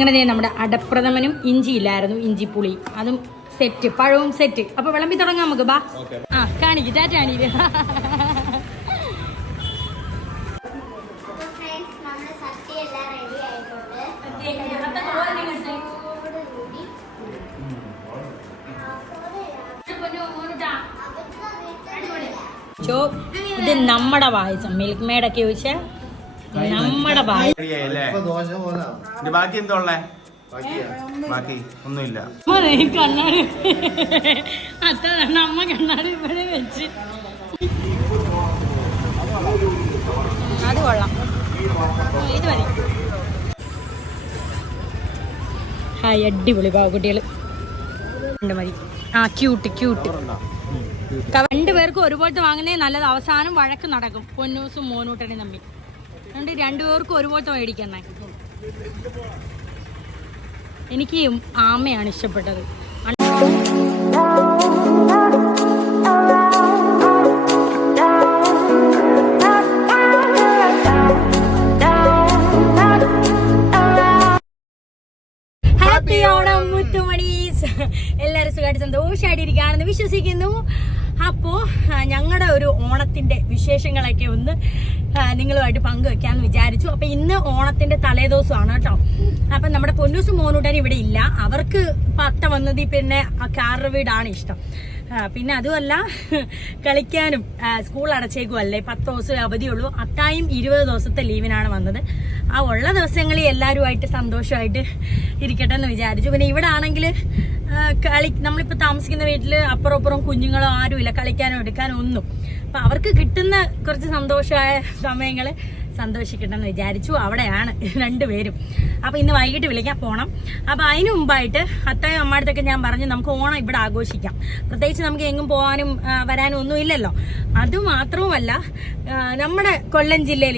അങ്ങനെ നമ്മുടെ അടപ്രഥമനും ഇഞ്ചിയില്ലായിരുന്നു, ഇഞ്ചിപ്പുളി അതും സെറ്റ്, പഴവും സെറ്റ്. അപ്പൊ വിളമ്പി തുടങ്ങാം നമുക്ക്. ബാ കാണിക്ക് ടാറ്റാണി. ഇത് നമ്മുടെ പായസം, മിൽക്ക് മേഡൊക്കെ ചോദിച്ചാൽ നമ്മുടെ ബാക്കി എന്താ ഉള്ളേ? ബാക്കി ഒന്നുമില്ല. കണ്ണാടി അതാണ് അമ്മ കണ്ണാടി ഇവിടെ വെച്ച്. അത് കൊള്ളാം, ഇത് മതി. ഹായ്, അടിപൊളി പാവക്കുട്ടികള് മതി. ആ ക്യൂട്ട് ക്യൂട്ട്. രണ്ടുപേർക്കും ഒരുപോലത്തെ വാങ്ങുന്നേ നല്ലത്. അവസാനം വഴക്ക് നടക്കും പൊന്നൂസും മോനൂട്ടനും തമ്മിൽ. അതുകൊണ്ട് രണ്ടുപേർക്കും ഒരുപോലത്തെ മേടിക്കണേ. എനിക്ക് ആമയാണ് ഇഷ്ടപ്പെട്ടത്. ഹാപ്പി ഓണം മുത്തുമണീസ്. എല്ലാവരും സുഖമായിട്ട് സന്തോഷമായിട്ടിരിക്കുകയാണെന്ന് വിശ്വസിക്കുന്നു. അപ്പോൾ ഞങ്ങളുടെ ഒരു ഓണത്തിൻ്റെ വിശേഷങ്ങളൊക്കെ ഒന്ന് നിങ്ങളുമായിട്ട് പങ്കുവെക്കാമെന്ന് വിചാരിച്ചു. അപ്പം ഇന്ന് ഓണത്തിൻ്റെ തലേദിവസമാണ് കേട്ടോ. അപ്പം നമ്മുടെ പൊന്നൂസും മോനൂട്ടനും ഇവിടെ ഇല്ല. അവർക്ക് പത്ത വന്നത് പിന്നെ കാറുടെ വീടാണ് ഇഷ്ടം. പിന്നെ അതുമല്ല, കളിക്കാനും സ്കൂൾ അടച്ചേക്കുമല്ലേ, 10 ദിവസം അവധിയുള്ളൂ. അത്തായും 20 ദിവസത്തെ ലീവിനാണ് വന്നത്. ആ ഉള്ള ദിവസങ്ങളിൽ എല്ലാവരുമായിട്ട് സന്തോഷമായിട്ട് ഇരിക്കട്ടെ എന്ന് വിചാരിച്ചു. പിന്നെ ഇവിടെ ആണെങ്കിൽ നമ്മളിപ്പോൾ താമസിക്കുന്ന വീട്ടിൽ അപ്പുറം കുഞ്ഞുങ്ങളോ ആരുമില്ല കളിക്കാനോ എടുക്കാനോ ഒന്നും. അപ്പം അവർക്ക് കിട്ടുന്ന കുറച്ച് സന്തോഷമായ സമയങ്ങൾ സന്തോഷിക്കട്ടെ എന്ന് വിചാരിച്ചു. അവിടെയാണ് രണ്ടുപേരും. അപ്പോൾ ഇന്ന് വൈകിട്ട് വിളിക്കാൻ പോകണം. അപ്പോൾ അതിന് മുമ്പായിട്ട് അത്തായും അമ്മാടത്തൊക്കെ ഞാൻ പറഞ്ഞു നമുക്ക് ഓണം ഇവിടെ ആഘോഷിക്കാം. പ്രത്യേകിച്ച് നമുക്ക് എങ്ങും പോകാനും വരാനും ഒന്നും ഇല്ലല്ലോ. അതുമാത്രവുമല്ല, നമ്മുടെ കൊല്ലം ജില്ലയിൽ,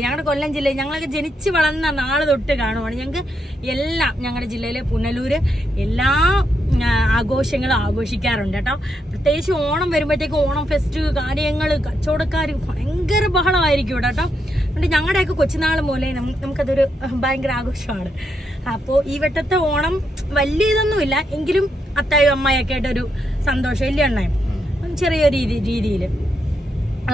ഞങ്ങളൊക്കെ ജനിച്ച് വളർന്ന നാള് തൊട്ട് കാണുവാണ്. ഞങ്ങൾക്ക് എല്ലാം ഞങ്ങളുടെ ജില്ലയിൽ പുനലൂര് എല്ലാ ആഘോഷങ്ങളും ആഘോഷിക്കാറുണ്ട് കേട്ടോ. പ്രത്യേകിച്ച് ഓണം വരുമ്പോഴത്തേക്ക് ഓണം ഫെസ്റ്റ് കാര്യങ്ങൾ, കച്ചവടക്കാർ ഭയങ്കര ബഹളമായിരിക്കും ഇവിടെ കേട്ടോ. അതുകൊണ്ട് ഞങ്ങളുടെയൊക്കെ കൊച്ചുനാൾ മൂലേ നമുക്കതൊരു ഭയങ്കര ആഘോഷമാണ്. അപ്പോൾ ഈ വട്ടത്തെ ഓണം വലിയ ഇതൊന്നുമില്ല, എങ്കിലും അത്തായും അമ്മായൊക്കെ ആയിട്ടൊരു സന്തോഷം ഇല്ല എണ്ണയും ചെറിയൊരു രീതിയിൽ.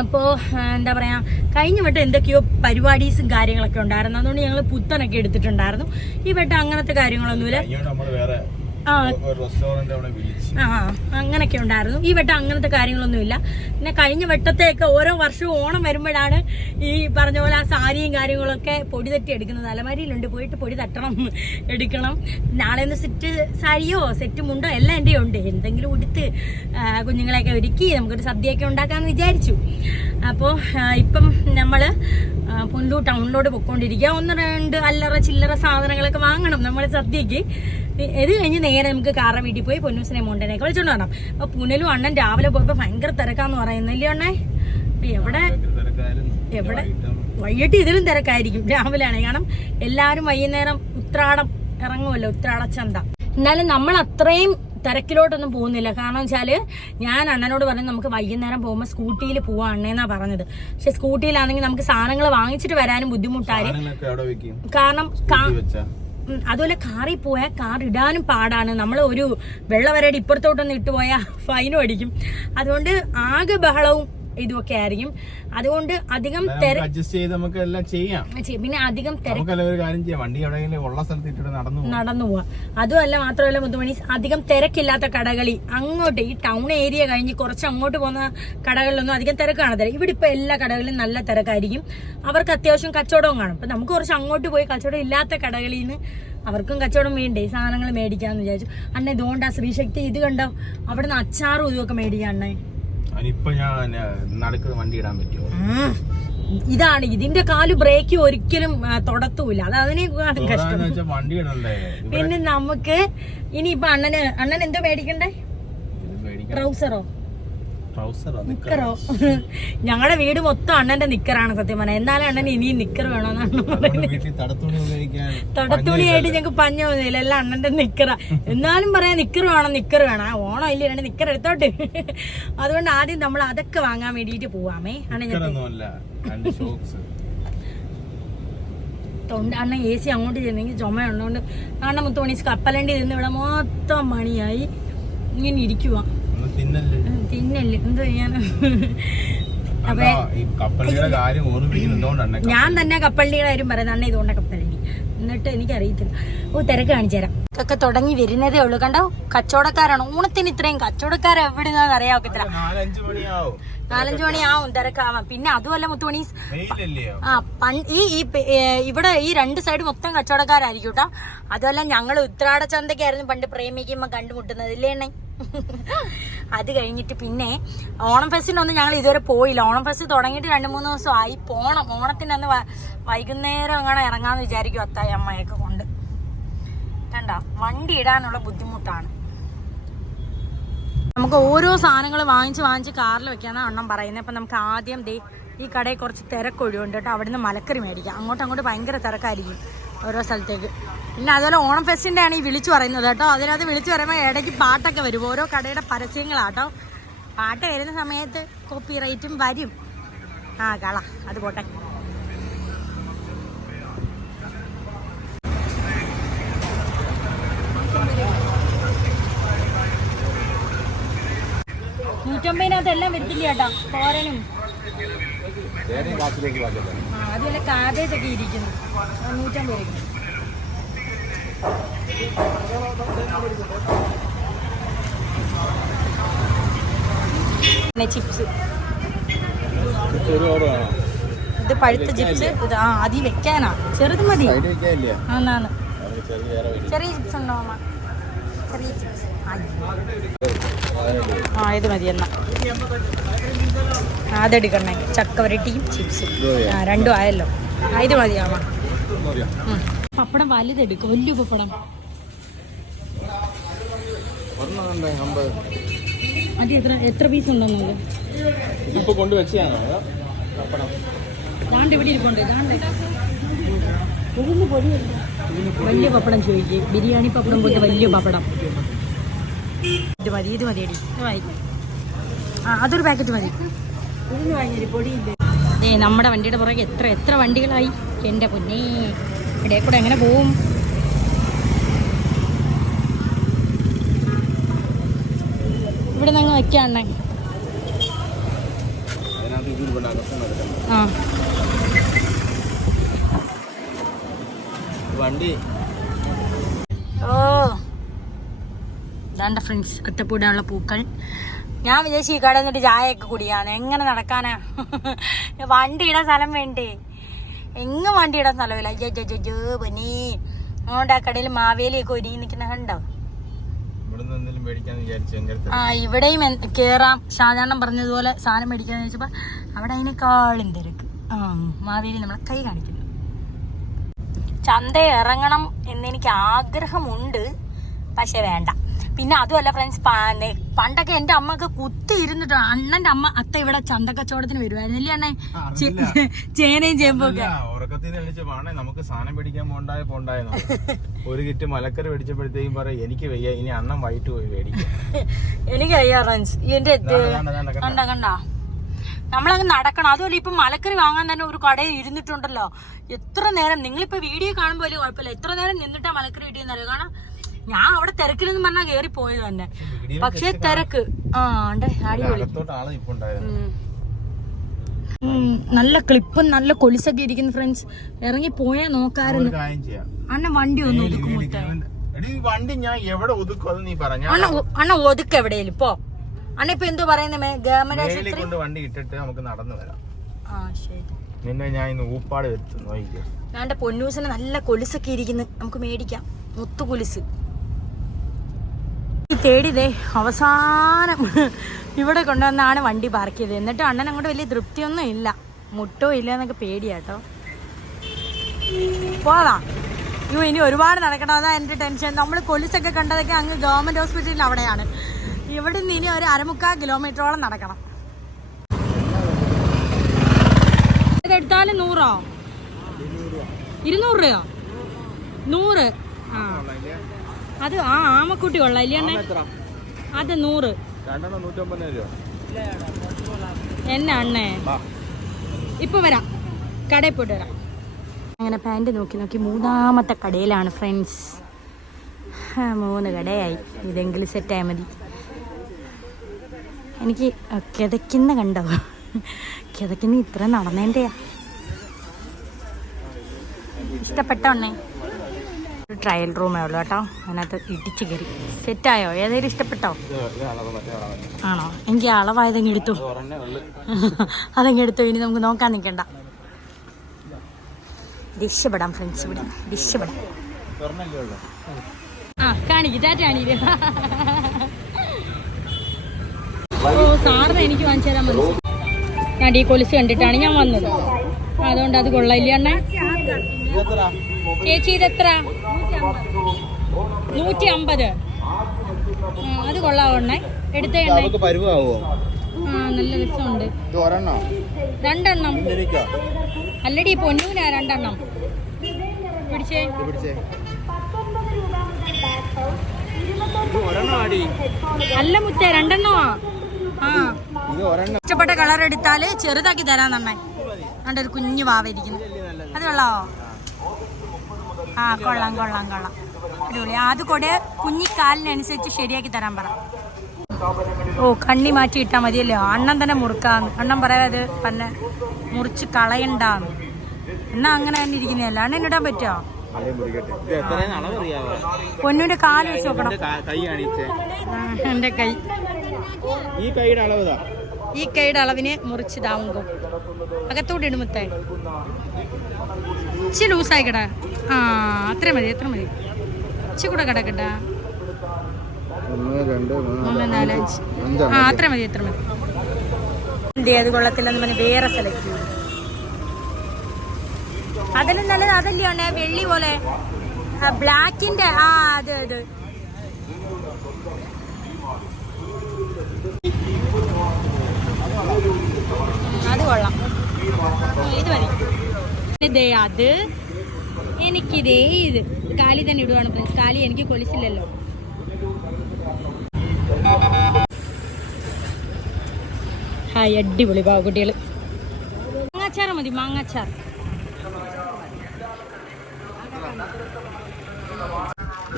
അപ്പോൾ എന്താ പറയുക, കഴിഞ്ഞ വട്ടം എന്തൊക്കെയോ പരിപാടീസും കാര്യങ്ങളൊക്കെ ഉണ്ടായിരുന്നു. അതുകൊണ്ട് ഞങ്ങൾ പുത്തനൊക്കെ എടുത്തിട്ടുണ്ടായിരുന്നു. ഈ വട്ടം അങ്ങനത്തെ കാര്യങ്ങളൊന്നുമില്ല. അങ്ങനൊക്കെ ഉണ്ടായിരുന്നു. ഈ വട്ടം അങ്ങനത്തെ കാര്യങ്ങളൊന്നുമില്ല. പിന്നെ കഴിഞ്ഞ വട്ടത്തെയൊക്കെ ഓരോ വർഷവും ഓണം വരുമ്പോഴാണ് ഈ പറഞ്ഞ പോലെ ആ സാരിയും കാര്യങ്ങളൊക്കെ പൊടി തട്ടി എടുക്കുന്നത്. അലമാരിയിലുണ്ട്, പോയിട്ട് പൊടി തട്ടണം, എടുക്കണം. നാളെ ഒന്ന് സെറ്റ് സാരിയോ സെറ്റ് മുണ്ടോ എല്ലാം എൻ്റെ ഉണ്ട്. എന്തെങ്കിലും ഉടുത്ത് കുഞ്ഞുങ്ങളെയൊക്കെ ഒരുക്കി നമുക്കൊരു സദ്യയൊക്കെ ഉണ്ടാക്കാമെന്ന് വിചാരിച്ചു. അപ്പോൾ ഇപ്പം നമ്മൾ പുനലൂർ ടൗണിലോട്ട് പൊയ്ക്കൊണ്ടിരിക്കുക. 1-2 അല്ലറ ചില്ലറ സാധനങ്ങളൊക്കെ വാങ്ങണം നമ്മൾ സദ്യക്ക്. ഇത് കഴിഞ്ഞ് നേരെ നമുക്ക് കാറ വീട്ടിൽ പോയി പൊന്നൂസിനെ മോണ്ടനെയൊക്കെ വിളിച്ചോണ്ട് വരണം. അപ്പൊ പുനലും അണ്ണൻ രാവിലെ പോയപ്പോ ഭയങ്കര തിരക്കാന്ന് പറയുന്നില്ലേ അണ്ണേ? എവിടെ വൈകിട്ട് ഇതിലും തിരക്കായിരിക്കും രാവിലെ ആണെങ്കിൽ. കാരണം എല്ലാവരും വൈകുന്നേരം ഉത്രാടം ഇറങ്ങുമല്ലോ, ഉത്രാടച്ചന്ത. എന്നാലും നമ്മൾ അത്രയും തിരക്കിലോട്ടൊന്നും പോകുന്നില്ല. കാരണം വെച്ചാല് ഞാൻ അണ്ണനോട് പറഞ്ഞു നമുക്ക് വൈകുന്നേരം പോകുമ്പോൾ സ്കൂട്ടിയിൽ പോവാ അണ്ണേന്നാ പറഞ്ഞത്. പക്ഷെ സ്കൂട്ടിയിലാണെങ്കിൽ നമുക്ക് സാധനങ്ങൾ വാങ്ങിച്ചിട്ട് വരാനും ബുദ്ധിമുട്ടായിരിക്കും. കാരണം അതുപോലെ കാറിൽ പോയാൽ കാർ ഇടാനും പാടാണ്. നമ്മൾ ഒരു വെള്ളവരയുടെ ഇപ്പുറത്തോട്ടൊന്ന് ഇട്ടുപോയാൽ ഫൈനും അടിക്കും. അതുകൊണ്ട് ആകെ ബഹളവും ഇതുമൊക്കെ ആയിരിക്കും. അതുകൊണ്ട് അധികം പിന്നെ അധികം നടന്നു പോവാ. അതുമല്ല, മാത്രമല്ല മുത്തുമണി, അധികം തിരക്കില്ലാത്ത കടകളി അങ്ങോട്ട് ഈ ടൗൺ ഏരിയ കഴിഞ്ഞ് കുറച്ച് അങ്ങോട്ട് പോകുന്ന കടകളിലൊന്നും അധികം തിരക്ക് കാണത്തില്ല. ഇവിടെ ഇപ്പൊ എല്ലാ കടകളിലും നല്ല തിരക്കായിരിക്കും. അവർക്ക് അത്യാവശ്യം കച്ചവടവും കാണും. അപ്പൊ നമുക്ക് കുറച്ച് അങ്ങോട്ട് പോയി കച്ചവടം ഇല്ലാത്ത കടകളിൽ നിന്ന് അവർക്കും കച്ചവടം വേണ്ടേ, സാധനങ്ങൾ മേടിക്കാന്ന് വിചാരിച്ചു. അണ്ണേ ഇതുകൊണ്ടാ ശ്രീശക്തി ഇത് കണ്ടോ, അവിടെ നിന്ന് അച്ചാറും ഇതൊക്കെ മേടിക്കാം അണ്ണേ. വണ്ടി ഇടാൻ പറ്റുമോ? ഇതാണ് ഇതിന്റെ കാല് ബ്രേക്ക് ഒരിക്കലും തൊടത്തൂല. അത് അതിനേക്കാളും കഷ്ടം. പിന്നെ നമുക്ക് ഇനിയിപ്പൊ അണ്ണൻ എന്തോ മേടിക്കണ്ടേ? ട്രൗസറോ നിക്കറോ? ഞങ്ങളുടെ വീട് മൊത്തം അണ്ണന്റെ നിക്കറാണ് സത്യം പറഞ്ഞാൽ. എന്നാലും അണ്ണൻ ഇനിയും നിക്കർ വേണമെന്നാണ് പറയുന്നത്. തടത്തുണിയായിട്ട് ഞങ്ങൾക്ക് പഞ്ഞൊന്നുമില്ല, എല്ലാം അണ്ണന്റെ നിക്കറാ. എന്നാലും പറയാം നിക്കർ വേണം. ഓണം ഇല്ല, രണ്ട് നിക്കർ എടുത്തോട്ട്. അതുകൊണ്ട് ആദ്യം നമ്മൾ അതൊക്കെ വാങ്ങാൻ വേണ്ടിട്ട് പോവാമേ. തൊണ്ട അണ്ണൻ AC അങ്ങോട്ട് ചെന്നെങ്കിൽ ചുമയുള്ളതുകൊണ്ട് അണ്ണൻ മുത്തുമണീസ് കപ്പലണ്ടി നിന്ന് ഇവിടെ മൊത്തം മണിയായി ഇങ്ങനെ ഇരിക്കുക. തിന്നല്ലേ എന്ത് ചെയ്യാൻ. ഞാൻ തന്നെ കപ്പലണ്ടിയുടെ കാര്യം പറയുന്നത് അണ്ണ ഇതുകൊണ്ട കപ്പലണ്ടി. എന്നിട്ട് എനിക്കറിയത്തില്ല. തിരക്ക് കാണിച്ചു തരാം. ഒക്കെ തുടങ്ങി വരുന്നതേ ഉള്ളൂ. കണ്ടോ, കച്ചവടക്കാരാണ്. ഓണത്തിന് ഇത്രയും കച്ചവടക്കാരെ എവിടുന്നാന്ന് അറിയാവത്തില്ല. 4-5 മണിയാവും തിരക്കാവാം. പിന്നെ അതുമല്ല മുത്തുമണീസ്, ഇവിടെ ഈ 2 സൈഡ് മൊത്തം കച്ചവടക്കാരായിരിക്കും കേട്ടോ. അതുമല്ല ഞങ്ങൾ ഉത്രാട ചന്തക്കായിരുന്നു പണ്ട് പ്രേമിക്കുമ്പോ കണ്ടുമുട്ടുന്നത് ഇല്ലേ എണ്ണ. അത് കഴിഞ്ഞിട്ട് പിന്നെ ഓണം ഫെസ്റ്റിനൊന്നും ഞങ്ങൾ ഇതുവരെ പോയില്ല. ഓണം ഫെസ്റ്റ് തുടങ്ങിയിട്ട് 2-3 ദിവസമായി. പോണം. ഓണത്തിന് അന്ന് വൈകുന്നേരം അങ്ങനെ ഇറങ്ങാന്ന് വിചാരിക്കും അത്തായി അമ്മയൊക്കെ കൊണ്ട്. കണ്ട, വണ്ടി ഇടാനുള്ള ബുദ്ധിമുട്ടാണ്. നമുക്ക് ഓരോ സാധനങ്ങൾ വാങ്ങിച്ച് കാറിൽ വെക്കാനാണ് അണ്ണം പറയുന്നത്. അപ്പം നമുക്ക് ആദ്യം ഈ കടയിൽ കുറച്ച് തിരക്കൊഴിവുണ്ട് കേട്ടോ. അവിടുന്ന് മലക്കറി മേടിക്കാം. അങ്ങോട്ട് ഭയങ്കര തിരക്കായിരിക്കും ഓരോ സ്ഥലത്തേക്ക്. പിന്നെ അതുപോലെ ഓണം ഫെസ്റ്റിൻ്റെ ആണ് ഈ വിളിച്ചു പറയുന്നത് കേട്ടോ. അതിനകത്ത് വിളിച്ചു പറയുമ്പോൾ ഇടയ്ക്ക് പാട്ടൊക്കെ വരും. ഓരോ കടയുടെ പരസ്യങ്ങളാട്ടോ. പാട്ട് വരുന്ന സമയത്ത് കോപ്പി റൈറ്റും വരും. കള അത് പോട്ടെ. $150 എല്ലാം വരത്തില്ല കേട്ടോ. തോരനും അതുപോലെ കാബേജ് ഒക്കെ ഇരിക്കുന്നു. 150 ഇരിക്കുന്നു. ചിപ്സ്, ഇത് പഴുത്ത ചിപ്സ്. ഇത് അതി വെക്കാനാ. ചെറുത് മതി. ആന്നാന്ന് ചെറിയ ചിപ്സ് ഉണ്ടോ അമ്മ? ചെറിയ ചിപ്സ് ഇത് മതി എന്നാ. അതെടുക്കണേ. ചക്കവരട്ടിയും ചിപ്സും 2 ആയല്ലോ. ഇത് മതിയാവാ. പപ്പടം വലുതെടുക്കും. വലിയ പപ്പടം അത് എത്ര പീസ് ഉണ്ടോന്നുള്ളത് ഇവിടെ ഇരിപ്പുണ്ട്. വലിയ പപ്പടം ചോദിക്കും. ബിരിയാണി പപ്പടം പോയിട്ട് വലിയ പപ്പടം. ഇത് മതി. ഇത് മതിയടി. ഇത് വാങ്ങിക്കും. അതൊരു പാക്കറ്റ് മതി. ഇതിന് വാങ്ങിയൊരു പൊടിയില്ലേ. നമ്മുടെ വണ്ടിയുടെ പുറകെ എത്ര വണ്ടികളായി. എൻ്റെ പൊന്നേ, ഇടയിൽ കൂടെ എങ്ങനെ പോവും? ഇവിടെ നിന്ന് വെക്കാണേ. വണ്ടി ഇതാണ്ട ഫ്രണ്ട്സ്, ഒറ്റപ്പൂടാനുള്ള പൂക്കൾ. ഞാൻ വിചാരിച്ചു ഈ കട എന്നിട്ട് ചായയൊക്കെ കുടിയാന്ന്. എങ്ങനെ നടക്കാനാ? വണ്ടിയിടാൻ സ്ഥലം വേണ്ടേ? എങ്ങും വണ്ടിയിടാൻ സ്ഥലമില്ല. അയ്യോ പനി. അതുകൊണ്ട് ആ കടയിൽ മാവേലിയൊക്കെ ഒരുങ്ങി നിൽക്കുന്ന കണ്ടോ. ഇവിടെയും കേറാം. ഷാജാണ്ണം പറഞ്ഞതുപോലെ സാധനം മേടിക്കാന്ന് വെച്ചപ്പോ അവിടെ അതിനേക്കാളും തിരക്ക്. മാവേലി നമ്മളെ കൈ കാണിക്കുന്നു. ചന്ത ഇറങ്ങണം എന്നെനിക്ക് ആഗ്രഹമുണ്ട്, പക്ഷെ വേണ്ട. പിന്നെ അതുമല്ല ഫ്രണ്ട്സ്, പണ്ടൊക്കെ എന്റെ അമ്മക്ക് കുത്തി ഇരുന്നിട്ട് അണ്ണന്റെ അത്ത ഇവിടെ ചന്തക്കച്ചവടത്തിന് വരുവായിരുന്നില്ലേ അണ്ണേ? ചേനയും ചേമ്പൊക്കെ നമുക്ക് സാധനം പിടിക്കാൻ പോണ്ടായെന്ന് ഒരു കിറ്റ് മലക്കറി മേടിച്ചപ്പോഴത്തേക്കും പറയാം എനിക്ക് വയ്യ, ഇനി അണ്ണൻ വൈകിട്ട് പോയി മേടിക്കാം. എനിക്ക് വയ്യ ഫ്രണ്ട്സ്. എന്റെ കണ്ട നമ്മളങ്ങ് നടക്കണം. അതുമല്ല ഇപ്പൊ മലക്കറി വാങ്ങാൻ തന്നെ ഒരു കടയിൽ ഇരുന്നിട്ടുണ്ടല്ലോ. എത്ര നേരം, നിങ്ങളിപ്പോ വീഡിയോ കാണുമ്പോൾ വലിയ കുഴപ്പമില്ല. എത്ര നേരം നിന്നിട്ടാ മലക്കറി കിട്ടിയെന്നല്ലോ. കാരണം ഞാൻ അവിടെ തിരക്കിലെന്ന് പറഞ്ഞാൽ കേറി പോയത് തന്നെ. പക്ഷെ തിരക്ക് അടിപൊളി. നല്ല ക്ലിപ്പും നല്ല കൊലിസൊക്കെ ഇരിക്കുന്നു ഫ്രണ്ട്സ്. ഇറങ്ങി പോയാ നോക്കാറുണ്ട്. അണ്ണ വണ്ടി ഒന്ന് ഒതുക്കും. അണ്ണ ഒതുക്ക എവിടെയും ഇപ്പൊ. അണ്ണ ഇപ്പൊ എന്തോ പറയുന്നേ? ഗവൺമെന്റ് ആശുപത്രി വണ്ടി ഇട്ടിട്ട് നമുക്ക് നടന്നു വരാം. ശരി. നിന്നെ ഞാൻ ഇന്ന് ഊപ്പാട് വരുത്തുന്നു. ഞാൻ പൊന്നൂസിന് നല്ല കൊലുസൊക്കെ ഇരിക്കുന്നു. നമുക്ക് മേടിക്കാം. മുത്തു കൊലുസ് തേടിതേ അവസാനം ഇവിടെ കൊണ്ടുവന്നാണ് വണ്ടി പാർക്ക് ചെയ്തത്. എന്നിട്ട് അണ്ണൻ അങ്ങോട്ട് വലിയ തൃപ്തിയൊന്നും ഇല്ല. മുട്ടോ ഇല്ല എന്നൊക്കെ പേടിയാട്ടോ. പോവാം. ഇനി ഒരുപാട് നടക്കണം. അതാ എൻ്റെ ടെൻഷൻ. നമ്മൾ കൊലുസൊക്കെ കണ്ടതൊക്കെ അങ്ങ് ഗവൺമെന്റ് ഹോസ്പിറ്റലിൽ അവിടെയാണ്. ഇവിടെ നിന്ന് ഇനി ഒരു 1/4 കിലോമീറ്ററോളം നടക്കണം. ഇതെടുത്താലും 100 200 രൂപയോ? 100. അത് ആമക്കുട്ടി കൊള്ളാം ഇല്ലേ അണ്ണേ? അത് 100. എന്നാ അണ്ണേ? ഇപ്പൊ വരാം, കടയിൽ പോയിട്ട് വരാം. അങ്ങനെ പാൻറ് നോക്കി നോക്കി 3ാമത്തെ കടയിലാണ് ഫ്രണ്ട്സ്. 3 കടയായി. ഇതെങ്കിലും സെറ്റായാൽ മതി. എനിക്ക് കിതയ്ക്കുന്ന കണ്ടോ? കിതയ്ക്കുന്ന ഇത്ര നടന്നേൻ്റെയാ. ഇഷ്ടപ്പെട്ടോണ്ണേ? ഒരു ട്രയൽ റൂമേ ഉള്ളൂ കേട്ടോ. അതിനകത്ത് ഇടിച്ച് കയറി. സെറ്റായോ? ഏതെങ്കിലും ഇഷ്ടപ്പെട്ടോ? ആണോ? എനിക്ക് അളവായതെങ്കിൽ എടുത്തു. അതെങ്കിൽ എടുത്തു. ഇനി നമുക്ക് നോക്കാൻ നിൽക്കണ്ട. രക്ഷപ്പെടാം ഫ്രണ്ട്സ്. ഇവിടെ രക്ഷപ്പെടാം. ആ കാണിക്ക്. ചാറ്റാണീര്. ഓ സാറിന് എനിക്ക് വാങ്ങിച്ചു തരാൻ മനസ്സിലായി. ഞാൻ ഈ കൊലുസ് കണ്ടിട്ടാണ് ഞാൻ വന്നത്. അതുകൊണ്ട് അത് കൊള്ളയില്ല അണ്ണേ. ചേച്ചി ഇതെത്ര? 150. അത് കൊള്ളാവണ്ണേ. എടുത്തേ എണ്ണേ. ആ നല്ല രസമുണ്ട്. 2 എണ്ണം അല്ലടി പൊന്നൂനാ. 2 എണ്ണം പിടിച്ചേ. അല്ല മുത്തേ 2 എണ്ണമാ. ആ ഇഷ്ടപ്പെട്ട കളർ എടുത്താല് ചെറുതാക്കി തരാൻ നന്നായി. അതുകൊണ്ട് ഒരു കുഞ്ഞു വാവ ഇരിക്കുന്നു. അത് കൊള്ളാവോ? ആ കൊള്ളാം കൊള്ളാം കൊള്ളാം. അടിപൊളി. അത് കൂടെ കുഞ്ഞിക്കാലിനനുസരിച്ച് ശരിയാക്കി തരാൻ പറ. ഓ കണ്ണി മാറ്റി ഇട്ടാൽ മതിയല്ലോ. അണ്ണൻ തന്നെ മുറുക്കാന്ന്. അണ്ണൻ പറയാത് തന്നെ മുറിച്ച് കളയണ്ടാന്ന്. എന്നാ അങ്ങനെ തന്നെ ഇരിക്കുന്നതല്ല. അണ്ണൻ ഇടാൻ പറ്റുമോ? പൊന്നൂന്റെ കാല് വെച്ച് നോക്കണം. എന്റെ കൈ. ഈ കൈയുടെ അളവിന് മുറിച്ചിതാവുമ്പോ അകത്തോട്ട് ഇടുമ്പത്തേ ഇച്ചിരി ലൂസായിക്കടാ. ആ അത്ര മതി. എത്ര മതി? ഇച്ചിരി കൂടെ കിടക്കട്ടാ. 1 2 3 4 5. ആ അത്ര മതി. എത്ര മതി? എന്തേ അത് കൊള്ളത്തില്ലെന്ന് പറഞ്ഞ് വേറെ സെലക്ട് ചെയ്യും. അതിലും നല്ലത് അതല്ലേ വെള്ളി പോലെ ബ്ലാക്കിന്റെ. ആ അത് അത് അത് കൊള്ളാം. ഇത് മതി. ഇതേ അത് എനിക്കിതേ ഇത് കാലി തന്നെ ഇടുവാണ് ഫ്രണ്ട്സ്. കാലി എനിക്ക് കൊലിച്ചില്ലല്ലോ. ഹായ് അടിപൊളി പാവക്കുട്ടികൾ. മാങ്ങാച്ചാറ് മതി. മാങ്ങാച്ചാർ.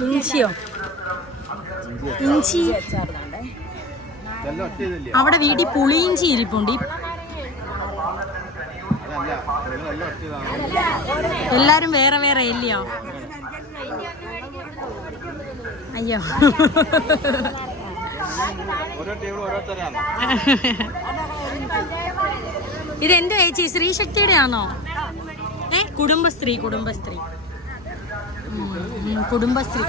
ഇഞ്ചിയോ? ഇഞ്ചി അവിടെ വീട്ടിൽ പുളിയിഞ്ചി ഇരിപ്പുണ്ട്. എല്ലാരും വേറെ വേറെ ഇല്ലയോ? അയ്യോ ഇതെന്ത് ചേച്ചി? ശ്രീശക്തിയുടെ ആണോ? കുടുംബശ്രീ. കുടുംബശ്രീ. കുടുംബശ്രീ.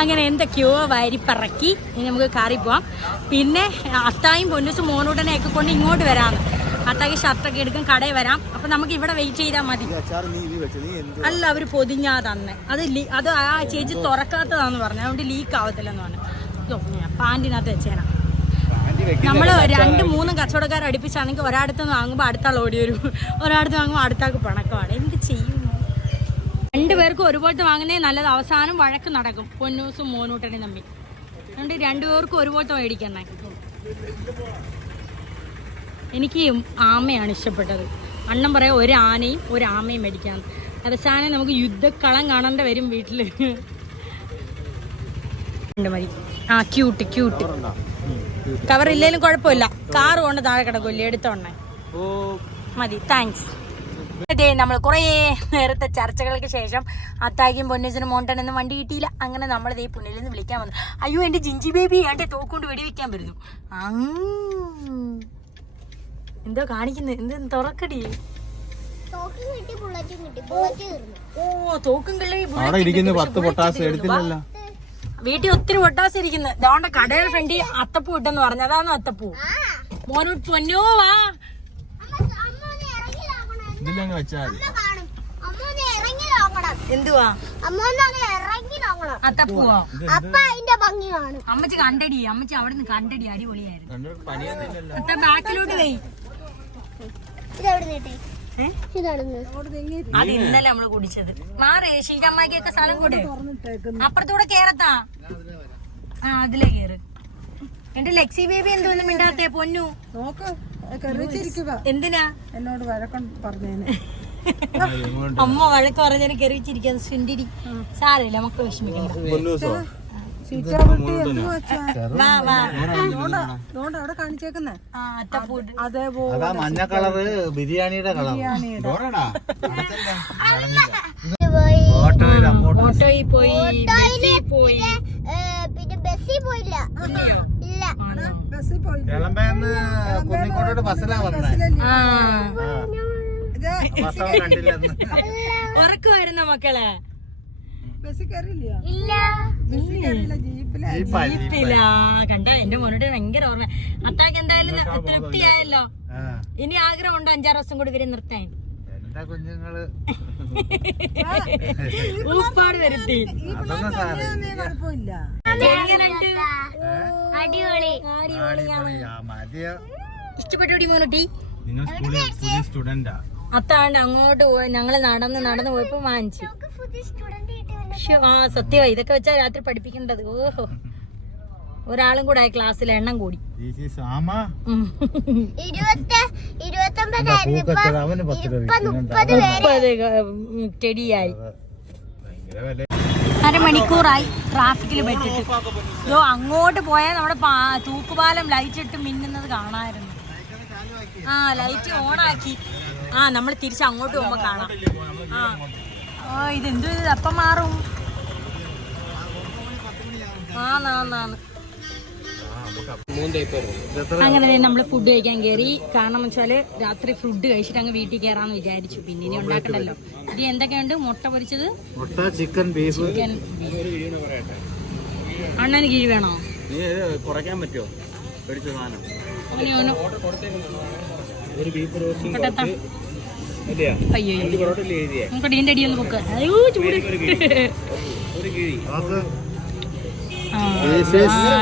അങ്ങനെ എന്തൊക്കെയോ വാരിപ്പറക്കി. ഇനി നമുക്ക് കയറി പോവാം. പിന്നെ അത്തായും പൊന്നൂസും മോനൂട്ടനെയൊക്കെ കൊണ്ട് ഇങ്ങോട്ട് വരാം. അത്താക്ക് ഷർട്ടൊക്കെ എടുക്കും. കടയിൽ വരാം. അപ്പൊ നമുക്ക് ഇവിടെ വെയിറ്റ് ചെയ്താൽ മതി. അല്ല അവര് പൊതിഞ്ഞാ തന്നെ. അത് ആ ചേച്ചി തുറക്കാത്തതാന്ന് പറഞ്ഞു. അതുകൊണ്ട് ലീക്ക് ആവത്തില്ലെന്ന് പറഞ്ഞു. പാൻറ്റിനകത്ത് വെച്ചേനാ. നമ്മള് 2 3 കച്ചവടക്കാർ അടുപ്പിച്ചാണെങ്കിൽ ഒരാടത്തുനിന്ന് വാങ്ങുമ്പോൾ അടുത്താൾ ഓടി വരും. ഒരാടത്ത് വാങ്ങുമ്പോൾ അടുത്താൾക്ക് പണക്കമാണ്. എന്ത് ചെയ്യും? 2 പേർക്കും ഒരുപോലത്തെ വാങ്ങുന്നേ നല്ലത്. അവസാനം വഴക്ക് നടക്കും പൊന്നൂസും മോനൂട്ടനും തമ്മിൽ. അതുകൊണ്ട് 2 പേർക്കും ഒരുപോലത്തെ മേടിക്കണേ. എനിക്ക് ആമയാണ് ഇഷ്ടപ്പെട്ടത്. അണ്ണൻ പറയാം 1 ആനയും 1 ആമയും മേടിക്കാൻ. അവസാനം നമുക്ക് യുദ്ധക്കളം കാണേണ്ട വരും വീട്ടില്. മതി. ആ ക്യൂട്ട് ക്യൂട്ട്. കവർ ഇല്ലേലും കുഴപ്പമില്ല. കാറ് കൊണ്ട് താഴെ കിടക്കുമല്ലേ. എടുത്തോണ്ണേ മതി. താങ്ക്സ്. അതെ നമ്മൾ കുറേ നേരത്തെ ചർച്ചകൾക്ക് ശേഷം അത്താക്കും പൊന്നൂസിനും മോണ്ടനൊന്നും വണ്ടി കിട്ടിയില്ല. അങ്ങനെ നമ്മൾ ഈ പുണ്ണിൽ നിന്ന് വിളിക്കാൻ വന്നു. അയ്യോ എന്റെ ജിഞ്ചി ബേബി എന്റെ തോക്കൊണ്ട് വെടിവെക്കാൻ വരുന്നു. എന്തോ കാണിക്കുന്നത്? എന്ത് തുറക്കടി. ഓ തോക്കും കിള്ളി. വീട്ടിൽ ഒത്തിരി പൊട്ടാസ് ഇരിക്കുന്നു. ഇതാണ്ട് കടയുടെ ഫ്രണ്ടിൽ അത്തപ്പൂ ഇട്ടെന്ന് പറഞ്ഞു. അതാണ് അത്തപ്പൂ. മോനോട്ട് പൊന്നോ വാ. എന്തുവാ അത്തപ്പൂവോ? അമ്മച്ചി കണ്ടടി. അമ്മച്ചി അവിടെ നിന്ന് കണ്ടടി. അടിപൊളിയായിരുന്നു. ബാക്കിലോട്ട് പോയി. അത് ഇന്നലെ നമ്മള് കുടിച്ചത്. മാറേ ഷീജമ്മക്കൊക്കെ സ്ഥലം കൂടെ അപ്പുറത്തൂടെ കേറത്താ. ആ അതിലേ കേറ്. എന്റെ ലക്സി ബേബി എന്തോന്നും മിണ്ടാത്തേ പൊന്നു. എന്തിനാ എന്നോട് വഴക്കം പറഞ്ഞേനെ. അമ്മ വഴക്ക് പറഞ്ഞതിന് കെറിച്ചിരിക്കാൻ സുന്ദരി. സാരമില്ല, മക്കൾ വിഷമിക്കണ്ട. വാ വാ. അതുകൊണ്ട് അവിടെ കാണിച്ചേക്കുന്നേ അതേപോലെ മഞ്ഞ കളറ് ബിരിയാണിയുടെ കളർ. ഓട്ടോയിൽ പോയി, ബസ്സിൽ പോയി. പിന്നെ ബസ്സിൽ പോയില്ല. ഇല്ല, ബസ്സിൽ പോയി. കിളമ്പേന്ന് കുന്നിക്കോട്ടോട് ബസ്സിലാ വന്നേ. ബസ്സവൻ കണ്ടില്ലെന്ന്. ഉറക്കമായിരുന്ന മക്കളെ? ബസ്സിൽ കയറിയില്ല. ഇല്ല. ബസ്സിൽ കയറിയില്ല, ജീപ്പിലാ. ജീപ്പില്ല. കണ്ട എന്റെ മോനോട് ഭയങ്കര ഓർമ്മ. അത്താക്ക് എന്തായാലും തൃപ്തിയായല്ലോ. ഇനി ആഗ്രഹം ഉണ്ടോ 5-6 ദിവസം കൂടി ഇവരെ നിർത്താൻ? എന്റെ കുഞ്ഞുങ്ങള് ഊപ്പാട് വരുത്തി. അതൊന്നും സാരമില്ല. കുഴപ്പമില്ല. അടിപൊളി. മതിയോ? ഇഷ്ടപ്പെട്ടു മോനോട്ടി? നിങ്ങൾ സ്കൂളിൽ പുതിയ സ്റ്റുഡന്റാ? അത്താണ്ട് അങ്ങോട്ട് പോയി ഞങ്ങള് നടന്ന് പോയപ്പോ വാങ്ങിച്ചു. പുതിയ സ്റ്റുഡന്റ് കിട്ടിയല്ലോ. ശ്ശോ, ആ സത്യമായി. ഇതൊക്കെ വെച്ചാ രാത്രി പഠിപ്പിക്കേണ്ടത്. ഓഹോ, ഒരാളും കൂടെ ക്ലാസ്സിൽ എണ്ണം കൂടി. 29 അവന് 10 രൂപ. 30 ടെടിയായി. അരമണിക്കൂറായി ട്രാഫിക്കിൽ പെട്ടിട്ട്. ഇതോ അങ്ങോട്ട് പോയാൽ നമ്മുടെ തൂക്കുപാലം ലൈറ്റ് ഇട്ട് മിന്നുന്നത് കാണാമായിരുന്നു. ആ ലൈറ്റ് ഓണാക്കി. ആ നമ്മൾ തിരിച്ച് അങ്ങോട്ട് പോകുമ്പോ കാണാം. ആ ഇതെന്ത് അപ്പം മാറും. ആന്ന് അങ്ങനെ നമ്മൾ ഫുഡ് കഴിക്കാൻ കയറി. കാരണം വെച്ചാല് രാത്രി ഫുഡ് കഴിച്ചിട്ട് അങ്ങ് വീട്ടിൽ കയറാന്ന് വിചാരിച്ചു. പിന്നെ ഇനി ഉണ്ടാക്കണ്ടല്ലോ. ഇത് എന്തൊക്കെയുണ്ട്? മുട്ട പൊരിച്ചത്, മുട്ട, ചിക്കൻ, ബീഫ്. അണ്ണന് കിഴി വേണോ? കുറയ്ക്കാൻ പറ്റുമോ? പേടിച്ച സാധനം അയ്യോ നമുക്ക് ഡീന്റെ അടിയൊന്ന് പൊക്ക. അയ്യോ ചൂട്.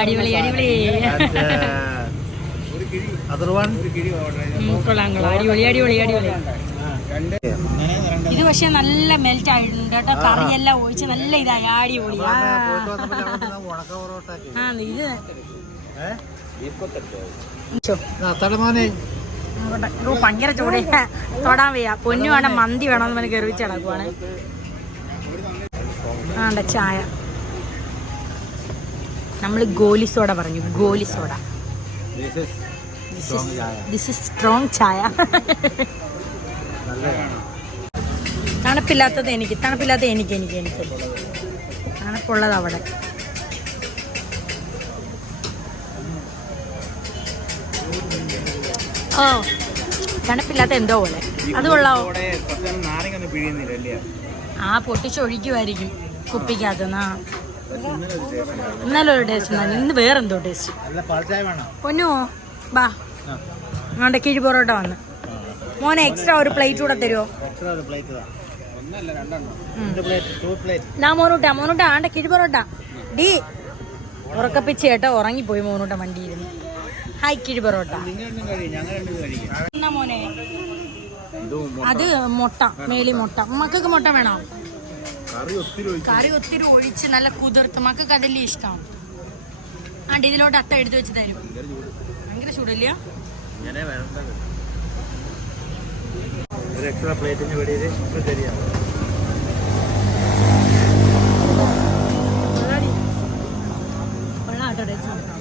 അടിപൊളി അടിപൊളി. കൊള്ളാം കൊള്ളാം. അടിപൊളി അടിപൊളി അടിപൊളി. ഇത് പക്ഷെ നല്ല മെൽറ്റ് ആയിട്ടുണ്ട് കേട്ടോ. കറിയെല്ലാം ഒഴിച്ച് നല്ല ഇതായി. അടിപൊളി. ആ ഇത് ഭയങ്കര ചൂടേ. തൊടാൻ വയ്യ. പൊന്നു വേണം, മന്തി വേണമെന്ന് പറഞ്ഞ് കയറിച്ച് കിടക്കുവാണ്. ആണ്ട ചായ. നമ്മള് ഗോലി സോഡ പറഞ്ഞു. ഗോലി സോഡ. ദിസ് ഇസ് സ്ട്രോങ് ചായ. തണുപ്പില്ലാത്തത് എനിക്ക്. തണുപ്പില്ലാത്ത എനിക്ക് എനിക്ക് എനിക്ക് തണുപ്പുള്ളത് അവിടെ. ഓ തണുപ്പില്ലാത്ത എന്തോ പോലെ. അത് കൊള്ളാവോ? ആ പൊട്ടിച്ചൊഴിക്കുമായിരിക്കും കുപ്പിക്കകത്തുനിന്ന്. ഇന്നലെ ഒരു ടേസ്റ്റ് ഉണ്ടായിരുന്നു. ഇന്ന് വേറെന്തോ ടേസ്റ്റ്. പൊന്നു ബാ. അങ്ങോട്ട് കിഴി പൊറോട്ട വന്ന്. മോനെ എക്സ്ട്രാ ഒരു പ്ലേറ്റ് കൂടെ തരുമോ? മോനൂട്ട ആണ്ട കിഴി പൊറോട്ട. ഡി ഉറക്കപ്പിച്ച് കേട്ടോ. ഉറങ്ങിപ്പോയി മോനൂട്ട വണ്ടിയിരുന്നു. ഹായ് കിഴി പൊറോട്ട. എന്നാ മോനെ അത് മുട്ട, മേളി മുട്ട. മക്കൾക്ക് മുട്ട വേണോ? കറി ഒത്തിരി ഒഴിച്ച് നല്ല കുതിർത്ത്. മക്കൾക്ക് അതല്ലേ ഇഷ്ടം. ആണ്ട് ഇതിലോട്ട് അത്ത എടുത്ത് വെച്ച് തരും. ഭയങ്കര ചൂടില്ല.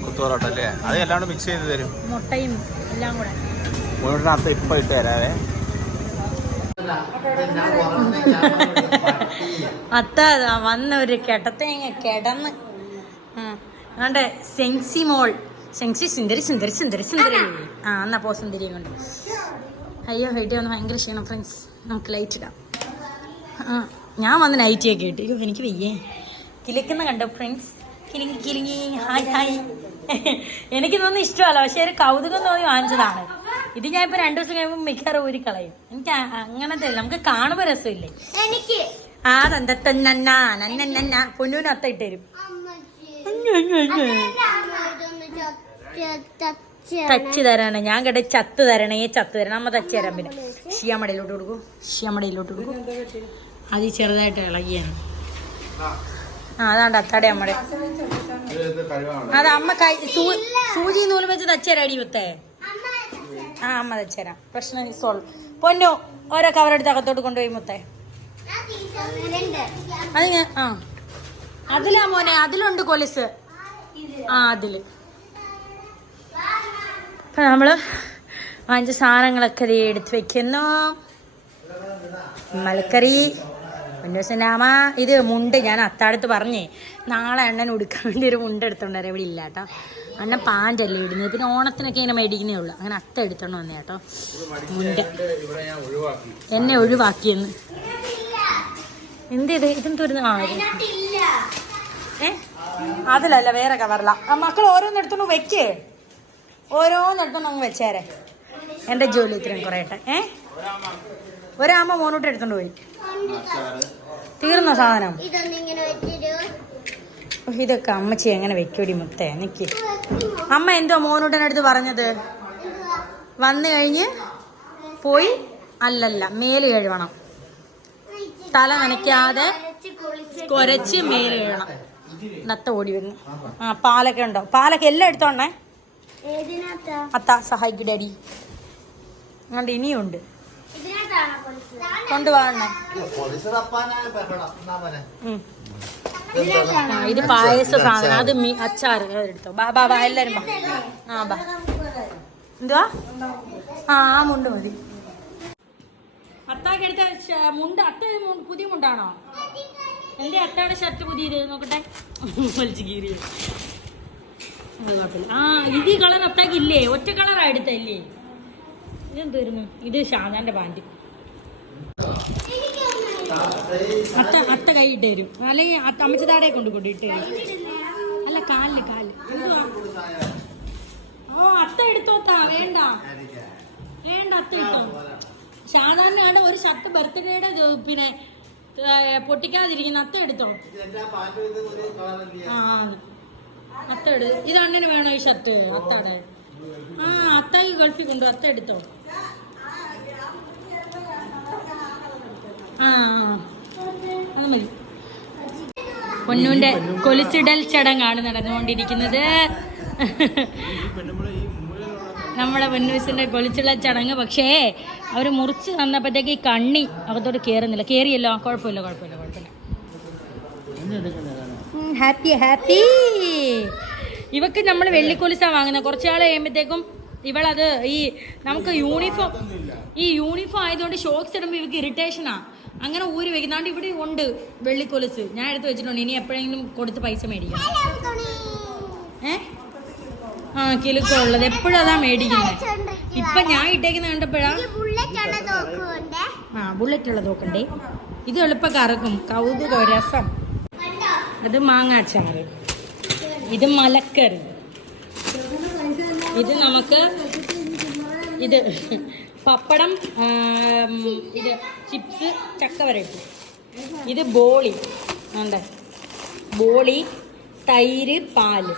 കുത്തോറോട്ടല്ലേ? അത് എല്ലാം മിക്സ് ചെയ്ത് തരും. മുട്ടയും എല്ലാം കൂടെ. അത്ത ഇപ്പൊ ഇട്ട് തരാവേ. അത്ത വന്ന ഒരു കിടത്തേങ്ങ കിടന്ന്. ആണ്ടെ സെങ്സി മോൾ. സെങ്സി സുന്ദരി സുന്ദരി സുന്ദരി സുന്ദരി. ആ എന്നാ പോ സുന്ദരിയും കൊണ്ട്. അയ്യോ ഹെഡി വന്ന് ഭയങ്കര ക്ഷീണം ഫ്രണ്ട്സ്. നമുക്ക് ലൈറ്റ് ഇടാം. ആ ഞാൻ വന്ന് നൈറ്റിയൊക്കെ ഇട്ടു. അയ്യോ എനിക്ക് വയ്യേ. കിളിക്കുന്ന കണ്ടോ ഫ്രണ്ട്സ്? കിളിങ്ങി കിളിങ്ങി. Hi hi. എനിക്കിതൊന്നും ഇഷ്ടമല്ല. പക്ഷെ ഒരു കൗതുകം തോന്നി വാങ്ങിച്ചതാണ്. ഇത് ഞാൻ ഇപ്പൊ 2 ദിവസം കഴിയുമ്പോൾ മിക്കവാറും ഊരി കളയും. എനിക്ക് അങ്ങനത്തെ നമുക്ക് കാണുമ്പോ രസമില്ലേ. എനിക്ക് ആ നന്ന പൊന്നൂന് അത്ത ഇട്ട് തരും. തച്ച് തരാണ്. ഞാൻ കേട്ട ചത്ത് തരണേ ചത്ത് തരണം. അമ്മ തച്ച് തരാം. പിന്നെ ഷിയാമടയിലോട്ട് കൊടുക്കും. ഷിയാമടയിലോട്ട് കൊടുക്കും. അത് ചെറുതായിട്ട് ഇളകിയാണ്. ആ അതാണ്ട് അത്താടെ അമ്മടെ. അത് അമ്മ സൂചി നൂല് വെച്ച് തച്ചേരാടി വിത്തേ. ആ അമ്മ വെച്ചുതരാം, പ്രശ്നം സോൾവ്. പൊന്നു ഓരോ കവറെടുത്ത് അകത്തോട്ട് കൊണ്ടുപോയി മുത്തേ. അത് ഞാൻ അതിലാ മോനെ, അതിലുണ്ട് കൊലുസ്. അതില് അപ്പൊ നമ്മള് വാങ്ങിച്ച സാധനങ്ങളൊക്കെ എടുത്ത് വെക്കുന്നു. മലക്കറി പൊന്നൂസിനാമ. ഇത് മുണ്ട് ഞാൻ അത്താടത്ത് പറഞ്ഞേ നാളെ അണ്ണൻ ഉടുക്കാൻ വേണ്ടി ഒരു മുണ്ട് എടുത്തോണ്ട് വരാം. ഇവിടെ ഇല്ല കേട്ടോ, അണ്ണൻ പാൻ്റല്ലേ ഇടുന്നത്. പിന്നെ ഓണത്തിനൊക്കെ ഇങ്ങനെ മേടിക്കുന്നേ ഉള്ളൂ. അങ്ങനെ അത്ത എടുത്തോണ്ട് വന്നേ കേട്ടോ മുണ്ട്. എന്നെ ഒഴിവാക്കിയെന്ന്. എന്ത് ചെയ്ത് ഇതെന്തോരുന്നു? അതിലല്ല, വേറെ കവറില. മക്കൾ ഓരോന്നെടുത്തോണ്ട് വെക്കേ, ഓരോന്നെടുത്തോണ്ട് അങ്ങ് വെച്ചേരെ. എൻ്റെ ജോലി ഇത്രയും കുറയട്ടെ. ഒരാമ്മ മോനോട്ട് എടുത്തോണ്ട് പോയി. തീർന്ന സാധനം ഇതൊക്കെ അമ്മച്ചി എങ്ങനെ വെക്കൂടി മുത്തേ? എനിക്ക് അമ്മ എന്തോ മോനൂട്ടനടുത്ത് പറഞ്ഞത്, വന്നു കഴിഞ്ഞ് പോയി അല്ലല്ല മേല് കഴുകണം, തല നനയ്ക്കാതെ കുരച്ച് മേല് കഴുകണം. നത്ത ഓടി വരുന്നു. പാലൊക്കെ ഉണ്ടോ? പാലൊക്കെ എല്ലാം എടുത്തോണ്ടേ. അത്ത സഹായിക്കും ഡാഡി. അങ്ങോട്ട് ഇനിയുണ്ട്, കൊണ്ടുപോകണേ. ഇത് പായസ സാധനം, അത് അച്ചാറ് എടുത്തോ. ബാ ബാ ബാ എല്ലാരും ബാ. ബാ എന്തുവാ? ആ മുണ്ട് മതി. അത്താക്ക് എടുത്ത മുണ്ട്. അത്ത പുതിയ മുണ്ടാണോ? എന്റെ അത്തയുടെ ഷർട്ട് പുതിയത് നോക്കട്ടെ. വലിച്ചു കീറിയ കുഴപ്പമില്ല. ഇത് ഈ കളർ അത്താക്ക് ഇല്ലേ? ഒറ്റ കളറാ എടുത്തല്ലേ? ഇതെന്തായിരുന്നു? ഇത് ഷാജാന്റെ പാൻറ്. അത്ത കൈ ഇട്ട് തരും, അല്ലെങ്കിൽ അമ്മച്ച താടെ കൊണ്ട് കൊണ്ടിട്ട് തരും. അല്ല കാലില് എന്തുവാ? അത്ത എടുത്തോത്താ. വേണ്ട അത്ത എടുത്തോ. സാധാരണ ഒരു ഷർട്ട് ബർത്ത്ഡേയുടെ പിന്നെ പൊട്ടിക്കാതിരിക്കുന്ന അത്ത എടുത്തോ. അത്ത എടു. ഇത് അണ്ണന് വേണോ ഈ ഷർട്ട്? അത്താടെ അത്തായി ഗൾഫിൽ കൊണ്ടു. അത്ത എടുത്തോ. അത് മതി. പൊന്നൂന്റെ കൊലുസിടൽ ചടങ്ങാണ് നടന്നുകൊണ്ടിരിക്കുന്നത്. നമ്മളെ പൊന്നൂസിന്റെ കൊലുസിടൽ ചടങ്ങ്. പക്ഷേ അവർ മുറിച്ച് തന്നപ്പോഴത്തേക്ക് ഈ കണ്ണി അകത്തോട്ട് കയറുന്നില്ല. കയറിയല്ലോ, കുഴപ്പമില്ല. ഹാപ്പി. ഇവക്ക് നമ്മൾ വെള്ളിക്കൊലുസാണ് വാങ്ങുന്നത്. കുറച്ചാൾ കഴിയുമ്പോഴത്തേക്കും ഇവളത് നമുക്ക് യൂണിഫോം ആയതുകൊണ്ട് ഷോക്സ് ഇടുമ്പോൾ ഇവക്ക് ഇറിറ്റേഷനാ. അങ്ങനെ ഊരി വെക്കുന്നാണ്ട് ഇവിടെ ഉണ്ട് വെള്ളിക്കൊലുസ്. ഞാൻ എടുത്ത് വെച്ചിട്ടുണ്ട്. ഇനി എപ്പോഴെങ്കിലും കൊടുത്ത് പൈസ മേടിക്കണം. കിലുക്കുള്ളത് എപ്പോഴും അതാ മേടിക്കുന്നത്. ഇപ്പൊ ഞാൻ ഇട്ടേക്കുന്ന കണ്ടപ്പോഴാ. ബുള്ളറ്റ് ഉള്ള നോക്കണ്ടേ. ഇത് എളുപ്പം കറക്കും. കൗതുക രസം. അത് മാങ്ങാച്ചാറ്. ഇത് മലക്കറി. ഇത് നമുക്ക് ഇത് പപ്പടം, ഇത് ചിപ്സ്, ചക്ക വരട്ടി. ഇത് ബോളി. ബോളി, തൈര്, പാല്.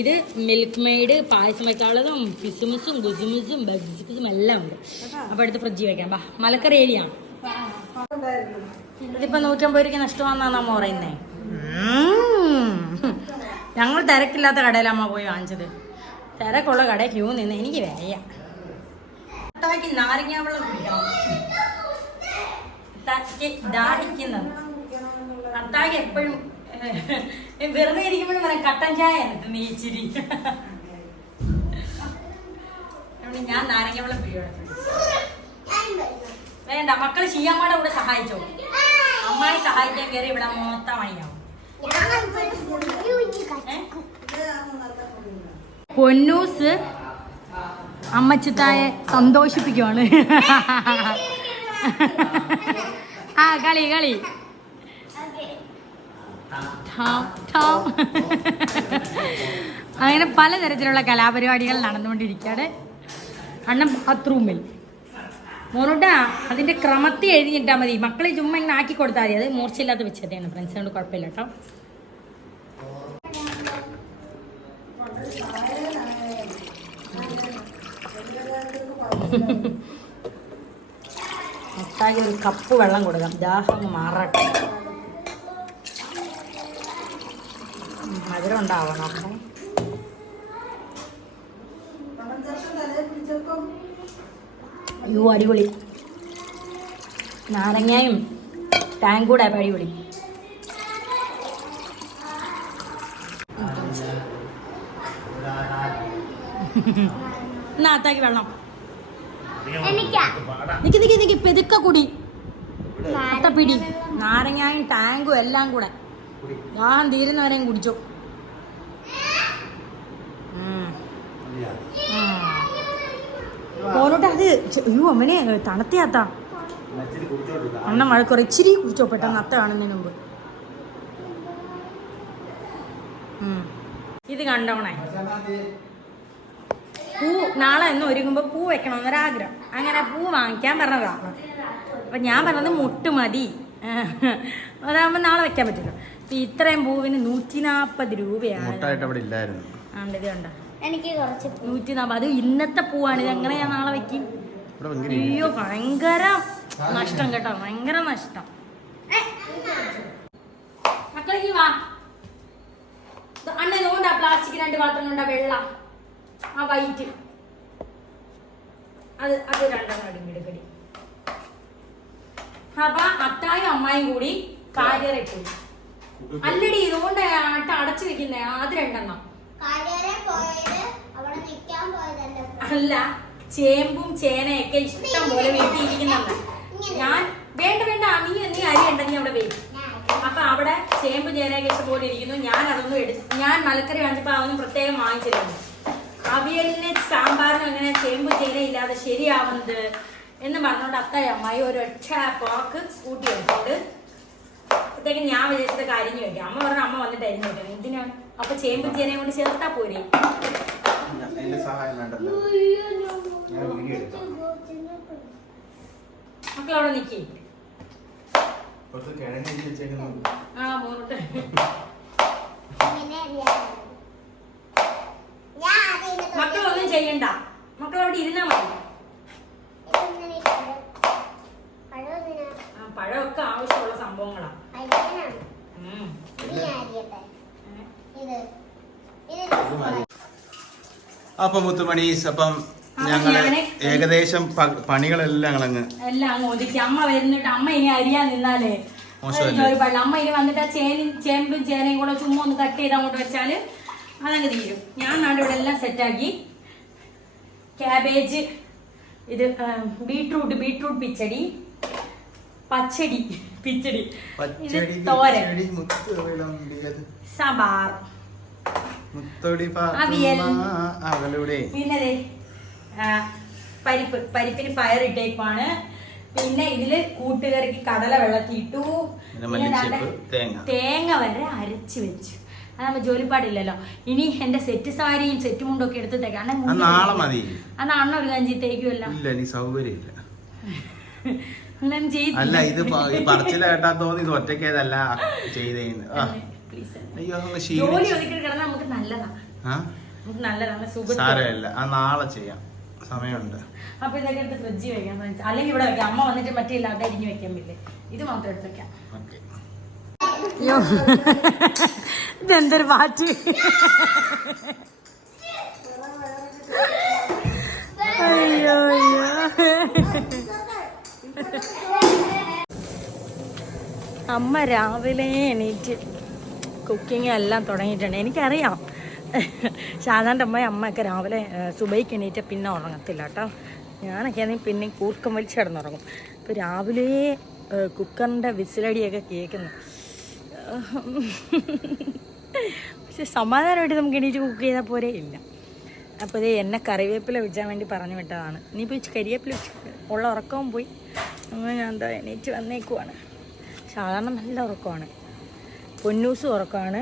ഇത് മിൽക്ക് മെയ്ഡ്, പായസം വയ്ക്കാനുള്ളതും കിസുമിസും ഗുസുമിസും ബജിസും എല്ലാം ഉണ്ട്. അപ്പോൾ അടുത്ത് ഫ്രിഡ്ജിൽ വയ്ക്കാം. ബാ. മലക്കറി ഏരിയാണ്. ഇതിപ്പോൾ 150 രൂപയ്ക്ക് നഷ്ടമാണെന്നാണ് അമ്മ പറയുന്നത്. ഞങ്ങൾ തിരക്കില്ലാത്ത കടയിലമ്മ പോയി വാങ്ങിച്ചത്. തിരക്കുള്ള കടയിൽ ക്യൂ നിന്ന് എനിക്ക് വയ്യ. അത്താക്ക് നാരങ്ങ വെള്ളം കുടിക്കണം. അത്താക്ക് ദാഹിക്കുന്നത്. അത്താക്ക് എപ്പോഴും വെറുതെ ഇരിക്കുമ്പോഴും പറയാം കട്ടൻ ചായ നീ ഇച്ചിരി. ഞാൻ നാരങ്ങ വെള്ളം പിടിയോടെ. വേണ്ട, മക്കള് ഷിയാമ്മയുടെ കൂടെ സഹായിച്ചോ. അമ്മായി സഹായിക്കാൻ കയറി ഇവിടെ മൊത്തം പണിയാവും. പൊന്നൂസ് അമ്മച്ചിത്തായെ സന്തോഷിപ്പിക്കുവാണ്. കളി അങ്ങനെ പലതരത്തിലുള്ള കലാപരിപാടികൾ നടന്നുകൊണ്ടിരിക്കുകയാണ്. അണ്ണൻ ബാത്റൂമിൽ. മോനോട്ടാ അതിന്റെ ക്രമത്തിൽ എഴുതിയിട്ടാൽ മതി. മക്കളെ ചുമ്മാ ഇങ്ങനെ ആക്കി കൊടുത്താൽ മതി. അത് മൂർച്ചയില്ലാത്ത വെച്ചതാണ് ഫ്രണ്ട്സ്, കൊണ്ട് കുഴപ്പമില്ല കേട്ടോ. മൊത്താക്കി ഒരു കപ്പ് വെള്ളം കൊടുക്കാം, ദാഹം മാറട്ടെ. മധുരം ഉണ്ടാവണം. അപ്പം അയ്യോ അടിപൊളി. നാരങ്ങയും ടാങ്ക് കൂടെ അടിപൊളി. എന്നാ അത്താക്കി വെള്ളം. എനിക്കാ നിക്ക് പെതുക്ക കുടി. പിടി നാരങ്ങയും ടാങ്കും എല്ലാം കൂടെ ദാഹം തീരുന്നവരെയും കുടിച്ചോ. പോലോട്ടെ അത് അയ്യോ അമ്മനെ തണുത്തിയാത്ത അണ്ണ മഴ കുറച്ചിരി കുടിച്ചോ പെട്ടെന്ന് അത്ത കാണുന്നതിന് മുമ്പ്. ഇത് കണ്ടോണേ, പൂ നാളെ എന്ന് ഒരുങ്ങുമ്പോൾ പൂ വെക്കണമെന്നൊരാഗ്രഹം. അങ്ങനെ പൂ വാങ്ങിക്കാൻ പറഞ്ഞതാണ്. അപ്പം ഞാൻ പറഞ്ഞത് മുട്ട് മതി, അതാകുമ്പോൾ നാളെ വെക്കാൻ പറ്റില്ല. അപ്പം ഇത്രയും പൂവിന് 140 രൂപയാണ്. ഇത് കണ്ടോ, എനിക്ക് കുറച്ച് 140. അത് ഇന്നത്തെ പൂവാണ്. ഇത് എങ്ങനെ ഞാൻ നാളെ വെക്കും? അയ്യോ ഭയങ്കര നഷ്ടം കേട്ടോ, ഭയങ്കര നഷ്ടം. മക്കളേക്ക് വാ. അണ്ണ ഇതുകൊണ്ടാ പ്ലാസ്റ്റിക് 2 പാത്രം കൊണ്ടാ വെള്ള ആ വൈറ്റ് അത് 2 അടിമെടുക്കടി. അപ്പൊ അത്തായും അമ്മായും കൂടി കാരിയറെ പോയി. അല്ലടി ഇതുകൊണ്ട് അടച്ചു വെക്കുന്നേ അത് 2 അല്ല, ചേമ്പും ചേനയൊക്കെ ഇഷ്ടം പോലെ വീട്ടിയിരിക്കുന്നുണ്ട്. ഞാൻ വേണ്ട നീ അരി ഉണ്ടെങ്കിൽ അവിടെ വരും. അപ്പൊ അവിടെ ചേമ്പും ചേനയൊക്കെ ഇഷ്ടം പോലെ ഇരിക്കുന്നു. ഞാൻ അതൊന്നും ഞാൻ മലക്കറി വാങ്ങിച്ചപ്പോ അതൊന്നും പ്രത്യേകം വാങ്ങിച്ചിരുന്നു. അവിയലിന് സാമ്പാറിനും അങ്ങനെ ചേമ്പും ചേന ഇല്ലാതെ ശരിയാവുന്നത് എന്ന് പറഞ്ഞോണ്ട് അത്തായി അമ്മായി ഒരൊറ്റ പോക്ക് സ്കൂട്ടി എടുത്തോണ്ട് അപ്പോഴത്തേക്കും ഞാൻ വിചാരിച്ചത് കരിഞ്ഞു വെക്കാം. അമ്മ പറഞ്ഞു അമ്മ വന്നിട്ട് അരിഞ്ഞു വെക്കണം. എന്തിനാണ്? അപ്പൊ ചേമ്പും ചേനയും കൊണ്ട് ചേർത്താ പോരെ. മക്കളവിടെ നിക്കേ. ആ മോട്ട് മക്കളൊന്നും ചെയ്യണ്ട, മക്കളവിടെ ഇരുന്നാ മതി. പഴമൊക്കെ ആവശ്യമുള്ള സംഭവങ്ങളാ. അപ്പൊ മുത്തുമണീസ്, അപ്പം ഞങ്ങള് ഏകദേശം പണികളെല്ലാം എല്ലാം അങ്ങ് ഒതുക്കി. അമ്മ വരുന്നിട്ട് അമ്മ ഇനി അരിയാൻ നിന്നാലേ അമ്മ ഇനി വന്നിട്ട് ആ ചേമ്പും ചേനയും കൂടെ ചുമ്മാ ഒന്ന് കട്ട് ചെയ്ത് അങ്ങോട്ട് വെച്ചാല് അതങ്ങ് തീരും. ഞാൻ നാട് ഇവിടെ എല്ലാം സെറ്റാക്കി. ക്യാബേജ്, ഇത് ബീട്രൂട്ട് പിച്ചടി, പച്ചടി പിച്ചടി, ഇത് തോരൻ, സാമ്പാർ, അവിയൽ, പിന്നെ പരിപ്പിന് പയറിട്ടേക്കാണ്. പിന്നെ ഇതില് കൂട്ടുകറിക്ക് കടല വെള്ളത്തിയിട്ടു. തേങ്ങ വരെ അരച്ച് വെച്ചു. അതാകുമ്പോ ജോലിപ്പാടില്ലല്ലോ. ഇനി എന്റെ സെറ്റ് സാരിയും സെറ്റ് മുണ്ടും ഒക്കെ എടുത്ത് തേക്കാം. അന്ന് അണ്ണ ഒരു കഞ്ചി തേക്കുമല്ലോ. അല്ല ഇത് പറച്ചില കേട്ടാ തോന്നി ഇത് ഒറ്റയ്ക്കേതല്ല ജോലി ഒതുക്കി കിടന്നാൽ നമുക്ക് നല്ലതാണ്. നമുക്ക് നല്ലതാണ്, സാരമില്ല, നാളെ ചെയ്യാം, സമയമുണ്ട്. അപ്പൊ ഇതൊക്കെ എടുത്ത് ഫ്രിഡ്ജിൽ വെക്കാൻ, അല്ലെങ്കിൽ ഇവിടെ വെക്കാം. അമ്മ വന്നിട്ട് മറ്റേ ഇല്ലാതെ അരിഞ്ഞു വെക്കാൻ പറ്റില്ലേ, ഇത് മാത്രം എടുത്ത് വെക്കാം. ഇതെന്തൊരു പാറ്റ്. അയ്യോ അമ്മ രാവിലെ എണീറ്റ് കുക്കിംഗ് എല്ലാം തുടങ്ങിയിട്ടുണ്ട്. എനിക്കറിയാം, സാധാരണ അമ്മയൊക്കെ രാവിലെ സുബൈക്ക് എണീറ്റ് പിന്നെ ഉറങ്ങത്തില്ല കേട്ടോ. ഞാനൊക്കെ ആണെങ്കിൽ പിന്നെ കൂർക്കം വലിച്ച് കിടന്നുറങ്ങും. ഇപ്പോൾ രാവിലെ കുക്കറിൻ്റെ വിസിലടിയൊക്കെ കേൾക്കുന്നു. പക്ഷെ സമാധാനമായിട്ട് നമുക്ക് എണീറ്റ് കുക്ക് ചെയ്താൽ പോരേ ഇല്ല. അപ്പോൾ ഇത് എന്നെ കറിവേപ്പില വെച്ചാൻ വേണ്ടി പറഞ്ഞു വിട്ടതാണ്. ഇനിയിപ്പോൾ കരിവേപ്പില ഉള്ള ഉറക്കവും പോയി. അങ്ങനെ ഞാൻ എന്താ എണീറ്റ് വന്നേക്കുവാണ്. സാധാരണ നല്ല ഉറക്കമാണ്. പൊന്നൂസും ഉറക്കമാണ്.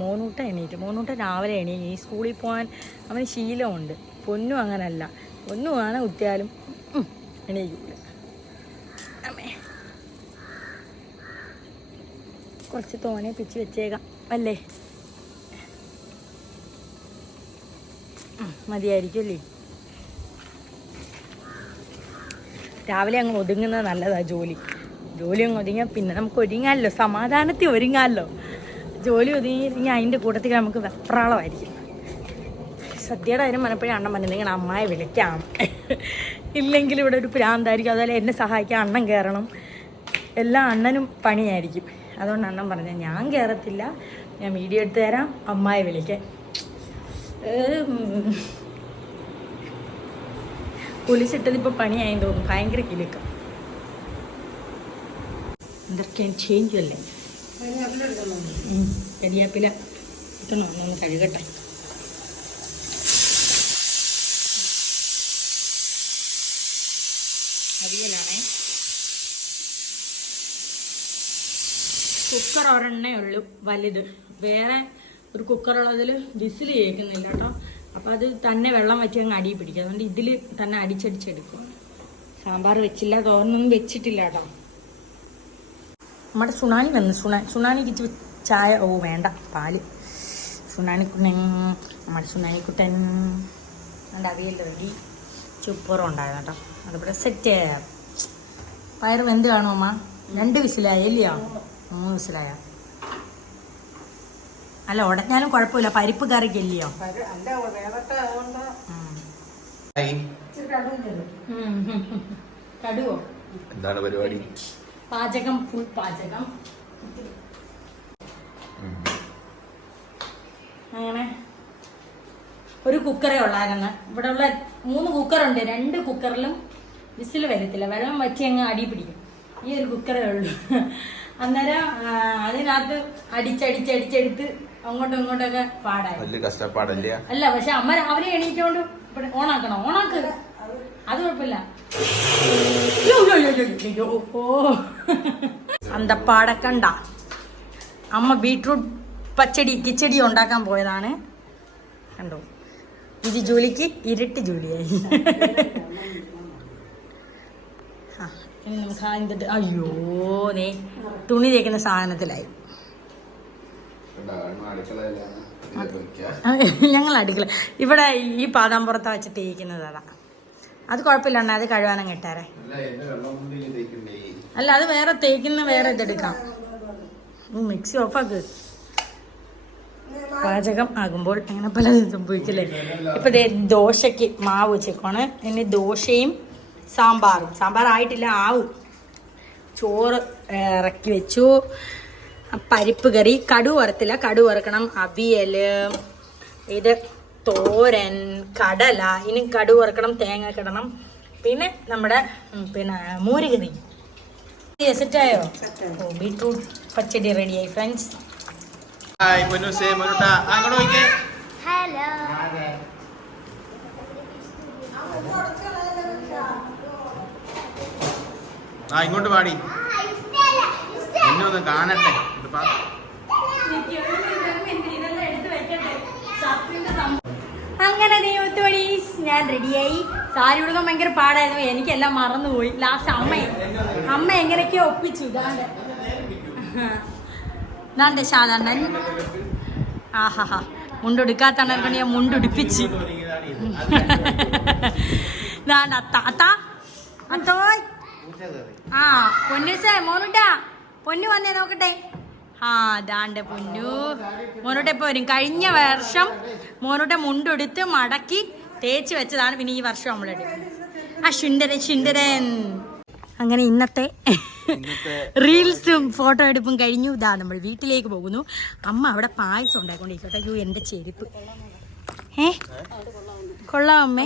മോനൂട്ട എണീറ്റ്. മോനൂട്ട രാവിലെ ഈ സ്കൂളിൽ പോകാൻ അവന് ശീലമുണ്ട്. പൊന്നും അങ്ങനല്ല. പൊന്നുമാണ് കുത്തിയാലും എണീക്കില്ല. അമ്മേ കുറച്ച് തോനെ പിച്ച് വെച്ചേക്കാം അല്ലേ, മതിയായിരിക്കും അല്ലേ. രാവിലെ അങ്ങ് ഒതുങ്ങുന്നത് നല്ലതാണ്. ജോലി അങ്ങ് ഒതുങ്ങിയാൽ പിന്നെ നമുക്ക് ഒരുങ്ങാമല്ലോ, സമാധാനത്തിൽ ഒരുങ്ങാമല്ലോ. ജോലി ഒതുങ്ങിയിരുന്നെങ്കിൽ അതിൻ്റെ കൂട്ടത്തിൽ നമുക്ക് വെപ്രാളമായിരിക്കും. സദ്യയുടെ കാര്യം മനപ്പോഴും അണ്ണൻ പറഞ്ഞു നിങ്ങൾ അമ്മായി വിളിക്കാം. ഇല്ലെങ്കിൽ ഇവിടെ ഒരു പ്രാന്തായിരിക്കും. അതുപോലെ എന്നെ സഹായിക്കാൻ അണ്ണൻ കയറണം. എല്ലാ അണ്ണനും പണിയായിരിക്കും. അതുകൊണ്ട് അണ്ണൻ പറഞ്ഞ ഞാൻ കയറത്തില്ല, ഞാൻ വീഡിയോ എടുത്ത് തരാം, അമ്മായി വിളിക്കാൻ. കുളിച്ചിട്ടതിപ്പോൾ പണിയായെന്ന് തോന്നും, ഭയങ്കര കിലുക്കം. എന്തൊക്കെയാണ് ചേഞ്ച് അല്ലേ? കരിയാപ്പില ഇട്ടണോ? ഒന്ന് കഴുകട്ടെ. അവിയലാണേ. കുക്കർ ഒരെണ്ണേ ഉള്ളൂ വലുത്. വേറെ ഒരു കുക്കറുള്ളതിൽ വിസിൽ കേൾക്കുന്നില്ല കേട്ടോ. അപ്പോൾ അത് തന്നെ വെള്ളം വറ്റി അങ്ങ് അടി പിടിക്കും. അതുകൊണ്ട് ഇതിൽ തന്നെ അടിച്ചടിച്ചെടുക്കും. സാമ്പാർ വെച്ചില്ല, തോരനൊന്നും വെച്ചിട്ടില്ല കേട്ടോ. നമ്മുടെ സുണാനി വന്നു. സുണാനിക്ക് ഇച്ചിരി ചായ. ഓ വേണ്ട, പാല്. സുണാനിക്കുട്ടൻ, നമ്മുടെ സുണാനിക്കുട്ടൻ. എൻ്റെ അവിയൽ റെഡി. ചുപ്പറും ഉണ്ടായിരുന്നു കേട്ടോ. അതിവിടെ സെറ്റ്. പയർ വെന്ത് കാണുമോ അമ്മ? 2 വിസിലായി അല്ലയോ? 3 വിസിലായ. അല്ല ഉടഞ്ഞാലും കുഴപ്പമില്ല, പരിപ്പ് കറിക്ക് അല്ലയോ? കടുവോ? എന്താണ് പരിപാടി? പാചകം, ഫുൾ പാചകം. അങ്ങനെ ഒരു കുക്കറേ ഉള്ളായിരുന്നു. ഇവിടെ ഉള്ള 3 കുക്കറുണ്ട്. 2 കുക്കറിലും വിസിൽ വരത്തില്ല, വെള്ളം വറ്റി അങ്ങ് അടി പിടിക്കും. ഈ ഒരു കുക്കറേ ഉള്ളൂ. അന്നേരം അതിനകത്ത് അടിച്ചടിച്ചടിച്ചെടുത്ത് അങ്ങോട്ടും ഇങ്ങോട്ടൊക്കെ പാടായി. വലിയ കഷ്ടപ്പാടല്ലേ? അല്ല, പക്ഷെ അമ്മ രാവിലെ എണീറ്റോണ്ട് ഓണാക്കണോ? ഓണാക്ക്, അത് കുഴപ്പമില്ല. ഓ അന്തപ്പാടക്കണ്ട. അമ്മ ബീട്രൂട്ട് കിച്ചടി ഉണ്ടാക്കാൻ പോയതാണ്. കണ്ടോ, ഇത് ജോലിക്ക് ഇരട്ടി ജോലിയായി. ഇനി നമുക്ക് അയ്യോ നീ തുണി തേക്കുന്ന സാധനത്തിലായി. ഞങ്ങൾ അടുക്കള ഇവിടെ ഈ പാതാമ്പുറത്താ വെച്ച് തേക്കുന്നത്. അതാ, അത് കുഴപ്പമില്ല, അത് കഴുകാനും കിട്ടാറേ. അല്ല, അത് വേറെ തേക്കുന്ന വേറെ ഇതെടുക്കാം. മിക്സി ഓഫാക്ക്. പാചകം ആകുമ്പോൾ അങ്ങനെ പലതും സംഭവിക്കില്ലേ. ഇപ്പൊ ദോശയ്ക്ക് മാവ് വെച്ചേക്കാണ്. ഇനി ദോശയും സാമ്പാർ ആയിട്ടില്ല, ആവും. ചോറ് ഇറക്കി വെച്ചു. പരിപ്പ് കറി, കടു വറുത്തില്ല, കടു വറുക്കണം. അവിയല്, ഇത് തോരൻ, കടല, ഇനി കടു വറുക്കണം, തേങ്ങ കിടണം. പിന്നെ നമ്മുടെ മോരുകറി സെറ്റായോ? ഓ, ബീട്രൂട്ട് പച്ചടി റെഡിയായി ഫ്രണ്ട്സ്. ഹലോ. ഇങ്ങോട്ട് പാടി, എന്നെ ഒന്ന് കാണട്ടെ. അങ്ങനെ ഞാൻ റെഡിയായി. സാരി ഉടുക്കാൻ ഭയങ്കര പാടായിരുന്നു, എനിക്കെല്ലാം മറന്നുപോയി. ലാസ്റ്റ് അമ്മ എങ്ങനെയൊക്കെയോ ഒപ്പിച്ചു. ഇതാണ്ട് സാധാരണ. ആഹാ, മുണ്ടെടുക്കാത്തണ ഞാൻ മുണ്ടുടിപ്പിച്ച്. ആ പൊന്നൂസേ, പൊന്നു വന്നേ നോക്കട്ടെ. ആ ദാണ്ട് പൊന്നു. മോനൂട്ടെ ഇപ്പൊ വരും. കഴിഞ്ഞ വർഷം മോനൂട്ടെ മുണ്ടെടുത്ത് മടക്കി തേച്ച് വെച്ചതാണ്. പിന്നെ ഈ വർഷം നമ്മളെടുക്കും. ആ ശുണ്ടരൻ. അങ്ങനെ ഇന്നത്തെ റീൽസും ഫോട്ടോ എടുപ്പും കഴിഞ്ഞു. ഇതാ നമ്മൾ വീട്ടിലേക്ക് പോകുന്നു. അമ്മ അവിടെ പായസം ഉണ്ടായിക്കൊണ്ടിരിക്കട്ടെ. അയ്യോ എൻ്റെ ചെരുപ്പ്. കൊള്ളാം അമ്മേ.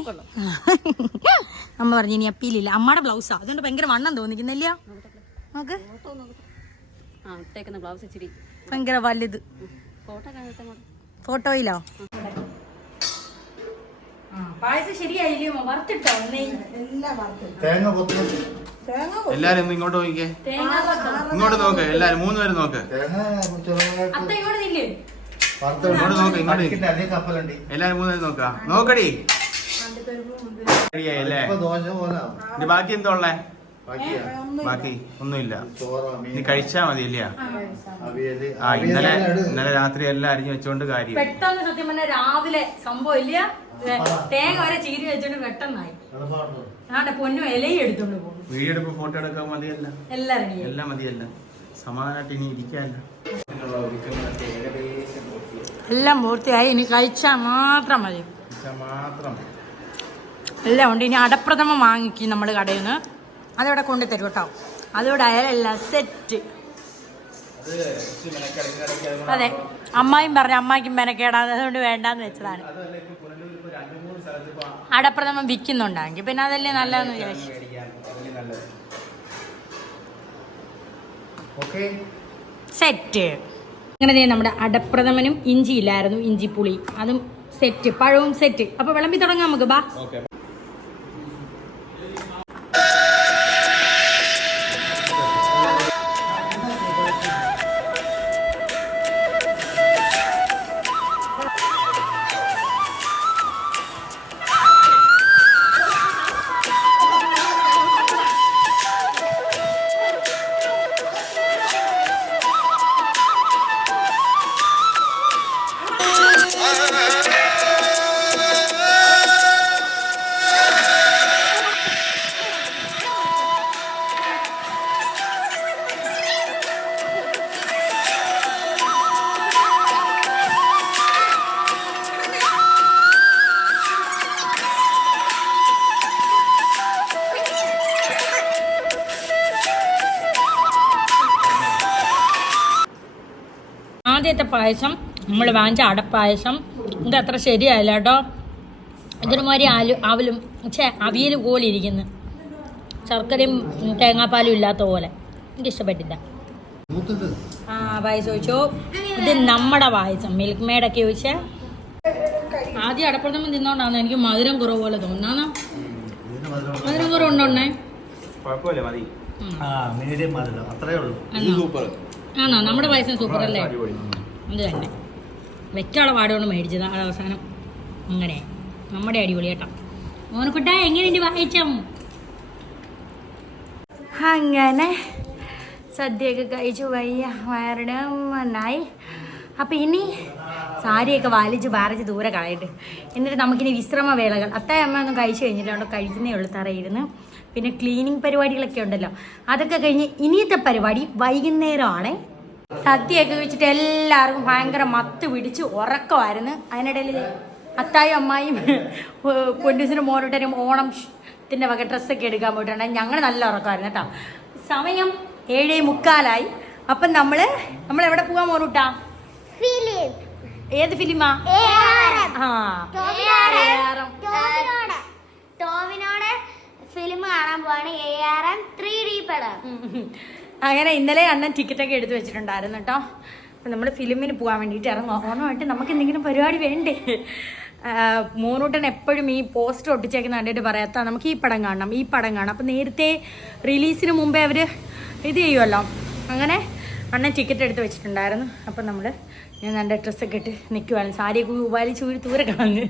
അമ്മ പറഞ്ഞു ഇനി അപ്പീലില്ല. അമ്മയുടെ ബ്ലൗസാ, അതുകൊണ്ട് ഭയങ്കര വണ്ണം തോന്നിക്കുന്നില്ല. നോക്ക്, ഭയങ്കര വലുത്. ഫോട്ടോയിലോ? പായസം ശരിയായില്ലയോ? വറുത്തിട്ടോ? എല്ലാരും ഇങ്ങോട്ട് നോക്കിക്കേ, ഇങ്ങോട്ട് നോക്ക്. എല്ലാരും 3 പേര് നോക്ക്. അത്ത ഇങ്ങോട്ട് നില്ലേ? ഇങ്ങോട്ട് നോക്ക്, ഇങ്ങോട്ട്. എല്ലാരും 3 പേര് നോക്ക. നോക്കടി. അല്ലേ? ബാക്കി എന്താ ഉള്ളേ? ബാക്കി ഒന്നുമില്ല. ഇനി കഴിച്ചാ മതി ഇല്ല? ഇന്നലെ രാത്രി എല്ലാം അരിഞ്ഞു വെച്ചോണ്ട് കാര്യം. പെട്ടെന്ന് സത്യം പറഞ്ഞാൽ രാവിലെ സംഭവം ഇല്ല. തേങ്ങ വരെ ചീരി വെച്ചോണ്ട് പെട്ടെന്നായി. ആണ്ടെ പൊന്നു ഇലയും എടുത്തോണ്ട് പോകും. വീഡിയോ എടുപ്പ്, ഫോട്ടോ എടുക്കാൻ മതിയല്ല? എല്ലാം മതിയല്ല. സമാധാനമായിട്ട് ഇനി ഇരിക്കാല്ല. എല്ലാം പൂർത്തിയായി. ഇനി കഴിച്ചാ മാത്രം മതി. എല്ലാം ഉണ്ട്. ഇനി അടപ്രഥമം വാങ്ങിക്കും നമ്മൾ കടയിൽ നിന്ന്, അതവിടെ കൊണ്ടു തരും കേട്ടോ. അതോടെ അയാളെല്ലാം സെറ്റ്. അതെ, അമ്മായും പറഞ്ഞു അമ്മായിക്കും മെനക്കേടാണ്, അതുകൊണ്ട് വേണ്ടാന്ന് വെച്ചതാണ്. അടപ്രഥമം വിൽക്കുന്നുണ്ടെങ്കിൽ പിന്നെ അതല്ലേ നല്ലതെന്ന് വിചാരിച്ചു. സെറ്റ്. അങ്ങനെ നമ്മുടെ അടപ്രഥമനും ഇഞ്ചി ഇല്ലായിരുന്നു, ഇഞ്ചിപ്പുളി അതും സെറ്റ്, പഴവും സെറ്റ്. അപ്പൊ വിളമ്പി തുടങ്ങാം നമുക്ക്. ബാ. ആദ്യത്തെ പായസം നമ്മൾ വാങ്ങിച്ച അടപ്പായസം, ഇത് അത്ര ശരിയായില്ല കേട്ടോ. ഇതിനുമാതിരി അവലും അവിയൽ പോലെ ഇരിക്കുന്നു, ശർക്കരയും തേങ്ങാപ്പാലും ഇല്ലാത്ത പോലെ. എനിക്ക് ഇഷ്ടപ്പെട്ടില്ല. ആ പായസം ചോദിച്ചോ, ഇത് നമ്മുടെ പായസം മിൽക്ക് മെയ്ഡൊക്കെ ചോദിച്ചേ. ആദ്യം അടപ്രഥമം തിന്നോണ്ടാണ് എനിക്ക് മധുരം കുറവ് പോലെ തോന്നുന്നു. മധുരം കുറവുണ്ടോണ്ണേ? ആണോ? നമ്മുടെ പായസം സൂപ്പർ അല്ലേ? അത് തന്നെ വെറ്റുള്ള പാടുകൊണ്ട് മേടിച്ചത് അത് അവസാനം അങ്ങനെ നമ്മുടെ അടിപൊളി കേട്ടോ. മോനക്കുട്ട എങ്ങനെയുണ്ട് വായിച്ചം? അങ്ങനെ സദ്യയൊക്കെ കഴിച്ചു വയറിന് നന്നായി. അപ്പം ഇനി സാരിയൊക്കെ വലിച്ച് പാരച്ച് ദൂരെ കളയിട്ട്, എന്നിട്ട് നമുക്കിനി വിശ്രമ വേളകൾ. അമ്മ ഒന്നും കഴിച്ചു കഴിഞ്ഞിട്ടുണ്ട്, കഴിക്കുന്നേ ഉള്ളൂ തറയിരുന്ന്. പിന്നെ ക്ലീനിങ് പരിപാടികളൊക്കെ ഉണ്ടല്ലോ, അതൊക്കെ കഴിഞ്ഞ് ഇനിയത്തെ പരിപാടി വൈകുന്നേരമാണ്. സദ്യയൊക്കെ വെച്ചിട്ട് എല്ലാവർക്കും ഭയങ്കര മത്ത് പിടിച്ച് ഉറക്കമായിരുന്നു. അതിനിടയിൽ അത്തായും അമ്മായും പൊന്നൂസിനും മോനോട്ടനും ഓണത്തിൻ്റെ വക ഡ്രസ്സൊക്കെ എടുക്കാൻ പോയിട്ടുണ്ടെങ്കിൽ ഞങ്ങൾ നല്ല ഉറക്കമായിരുന്നു കേട്ടോ. സമയം 7:45. അപ്പം നമ്മൾ എവിടെ പോകാൻ മോനൂട്ടാ? ഏത് ഫിലിമാ? ഫിലിം കാണാൻ പോവാണ്. ARM 3D പടം. അങ്ങനെ ഇന്നലെ അണ്ണൻ ടിക്കറ്റൊക്കെ എടുത്ത് വെച്ചിട്ടുണ്ടായിരുന്നു കേട്ടോ. അപ്പം നമ്മൾ ഫിലിമിന് പോകാൻ വേണ്ടിയിട്ട് ഇറങ്ങും. ഓണമായിട്ട് നമുക്ക് എന്തെങ്കിലും പരിപാടി വേണ്ടേ? മോനൂട്ടൻ എപ്പോഴും ഈ പോസ്റ്റർ ഒട്ടിച്ചേക്കുന്ന കണ്ടിട്ട് പറയാത്ത നമുക്ക് ഈ പടം കാണണം, ഈ പടം കാണാം. അപ്പം നേരത്തെ റിലീസിന് മുമ്പേ അവർ ഇത് ചെയ്യുമല്ലോ. അങ്ങനെ അണ്ണൻ ടിക്കറ്റ് എടുത്ത് വെച്ചിട്ടുണ്ടായിരുന്നു. അപ്പം ഞാൻ നല്ല ഡ്രസ്സൊക്കെ ഇട്ട് നിൽക്കുവായിരുന്നു, സാരിയൊക്കെ വലിച്ചൂരി ദൂരെ കളഞ്ഞ്.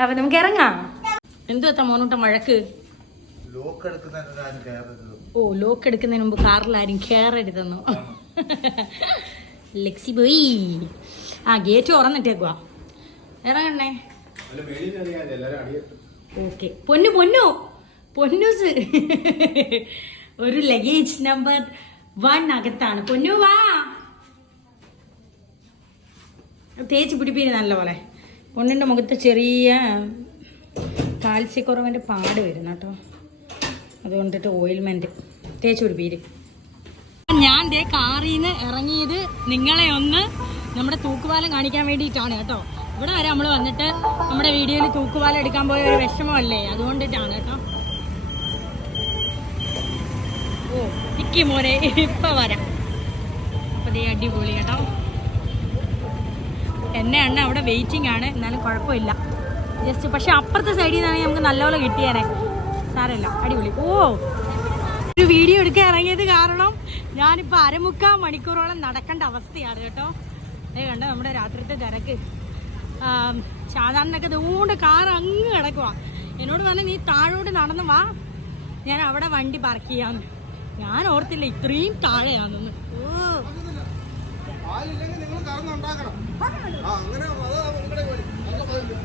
അപ്പം നമുക്ക് ഇറങ്ങാം. എന്തുവാ മോനൂട്ടൻ വഴക്ക്? ലോക്ക് എടുക്കുന്നതിന് മുമ്പ് കാറിലാരും കയറരുതെന്നോ? ലെക്സി പോയി. ഗേറ്റ് തുറന്നിട്ടേക്കുവാ, ഇറങ്ങണേ. ഓക്കെ. പൊന്നൂസ് ഒരു ലഗേജ് നമ്പർ 1 അകത്താണ്. പൊന്നു വാ. തേച്ച് പിടിപ്പിന് നല്ലപോലെ. പൊന്നിൻ്റെ മുഖത്ത് ചെറിയ കാൽസ്യക്കുറവിൻ്റെ പാട് വരുന്നു കേട്ടോ, അതുകൊണ്ടിട്ട് ഓയിൽമെൻറ്റ് തേച്ച് പിടിപ്പീര്. ഞാൻ ദേ കാറിൽ നിന്ന് ഇറങ്ങിയത് നിങ്ങളെ ഒന്ന് നമ്മുടെ തൂക്കുപാലം കാണിക്കാൻ വേണ്ടിയിട്ടാണ് കേട്ടോ. ഇവിടെ വരെ നമ്മൾ വന്നിട്ട് നമ്മുടെ വീഡിയോയിൽ തൂക്കുപാലം എടുക്കാൻ പോയ ഒരു വിഷമമല്ലേ, അതുകൊണ്ടിട്ടാണ് കേട്ടോ. ഓ ഇക്കി മോനെ ഇപ്പം വരാം. അപ്പോൾ ദേ അടിപൊളി കേട്ടോ. എന്നെ അണ്ണ അവിടെ വെയിറ്റിംഗ് ആണ്, എന്നാലും കുഴപ്പമില്ല ജസ്റ്റ്. പക്ഷെ അപ്പുറത്തെ സൈഡിൽ നിന്നാണെങ്കിൽ നമുക്ക് നല്ലപോലെ കിട്ടിയേനെ. സാരമില്ല, അടിപൊളി. ഒരു വീഡിയോ എടുക്കാൻ ഇറങ്ങിയത് കാരണം ഞാനിപ്പോൾ 1/4 മണിക്കൂറോളം നടക്കേണ്ട അവസ്ഥയാണ് കേട്ടോ. കണ്ടോ നമ്മുടെ രാത്രിത്തെ തിരക്ക്. സാധാരണയൊക്കെ ഇതുകൊണ്ട് കാർ അങ്ങ് കിടക്കുക. എന്നോട് പറഞ്ഞ് നീ താഴോട്ട് നടന്നു വാ, ഞാൻ അവിടെ വണ്ടി പാർക്ക് ചെയ്യാമെന്ന്. ഞാൻ ഓർത്തില്ല ഇത്രയും താഴെയാണെന്ന്.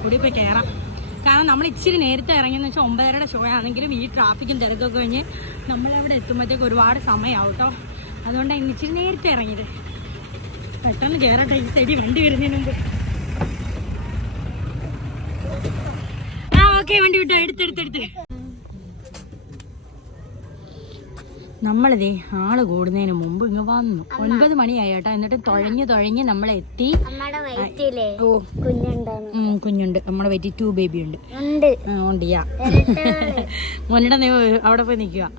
കൂടി പോയി കയറാം. കാരണം നമ്മൾ ഇച്ചിരി നേരത്തെ ഇറങ്ങിയെന്ന് വെച്ചാൽ 9:30 ഷോ ആണെങ്കിലും ഈ ട്രാഫിക്കും തിരക്കൊക്കെ കഴിഞ്ഞ് നമ്മളവിടെ എത്തുമ്പോഴത്തേക്ക് ഒരുപാട് സമയമാവും കേട്ടോ. അതുകൊണ്ടാണ് ഇച്ചിരി നേരത്തെ ഇറങ്ങിയത്. പെട്ടെന്ന് കയറട്ടെ, ഈ സൈഡിൽ വണ്ടി വരുന്നതിന് മുമ്പ്. ഓക്കെ വണ്ടി വിട്ടോ, എടുത്തെടുത്തെടുത്ത്. നമ്മളിതേ ആള് കൂടുന്നതിന് മുമ്പ് ഇങ്ങ് വന്നു. 9 മണിയായി കേട്ടോ. എന്നിട്ട് തുഴഞ്ഞ് നമ്മളെത്തി. ഓ കുഞ്ഞുണ്ട്, നമ്മുടെ വയറ്റിൽ 2 ബേബി ഉണ്ട്. ഉണ്ട് യാ. മോനിടെ നീ അവിടെ പോയി നിൽക്കുക.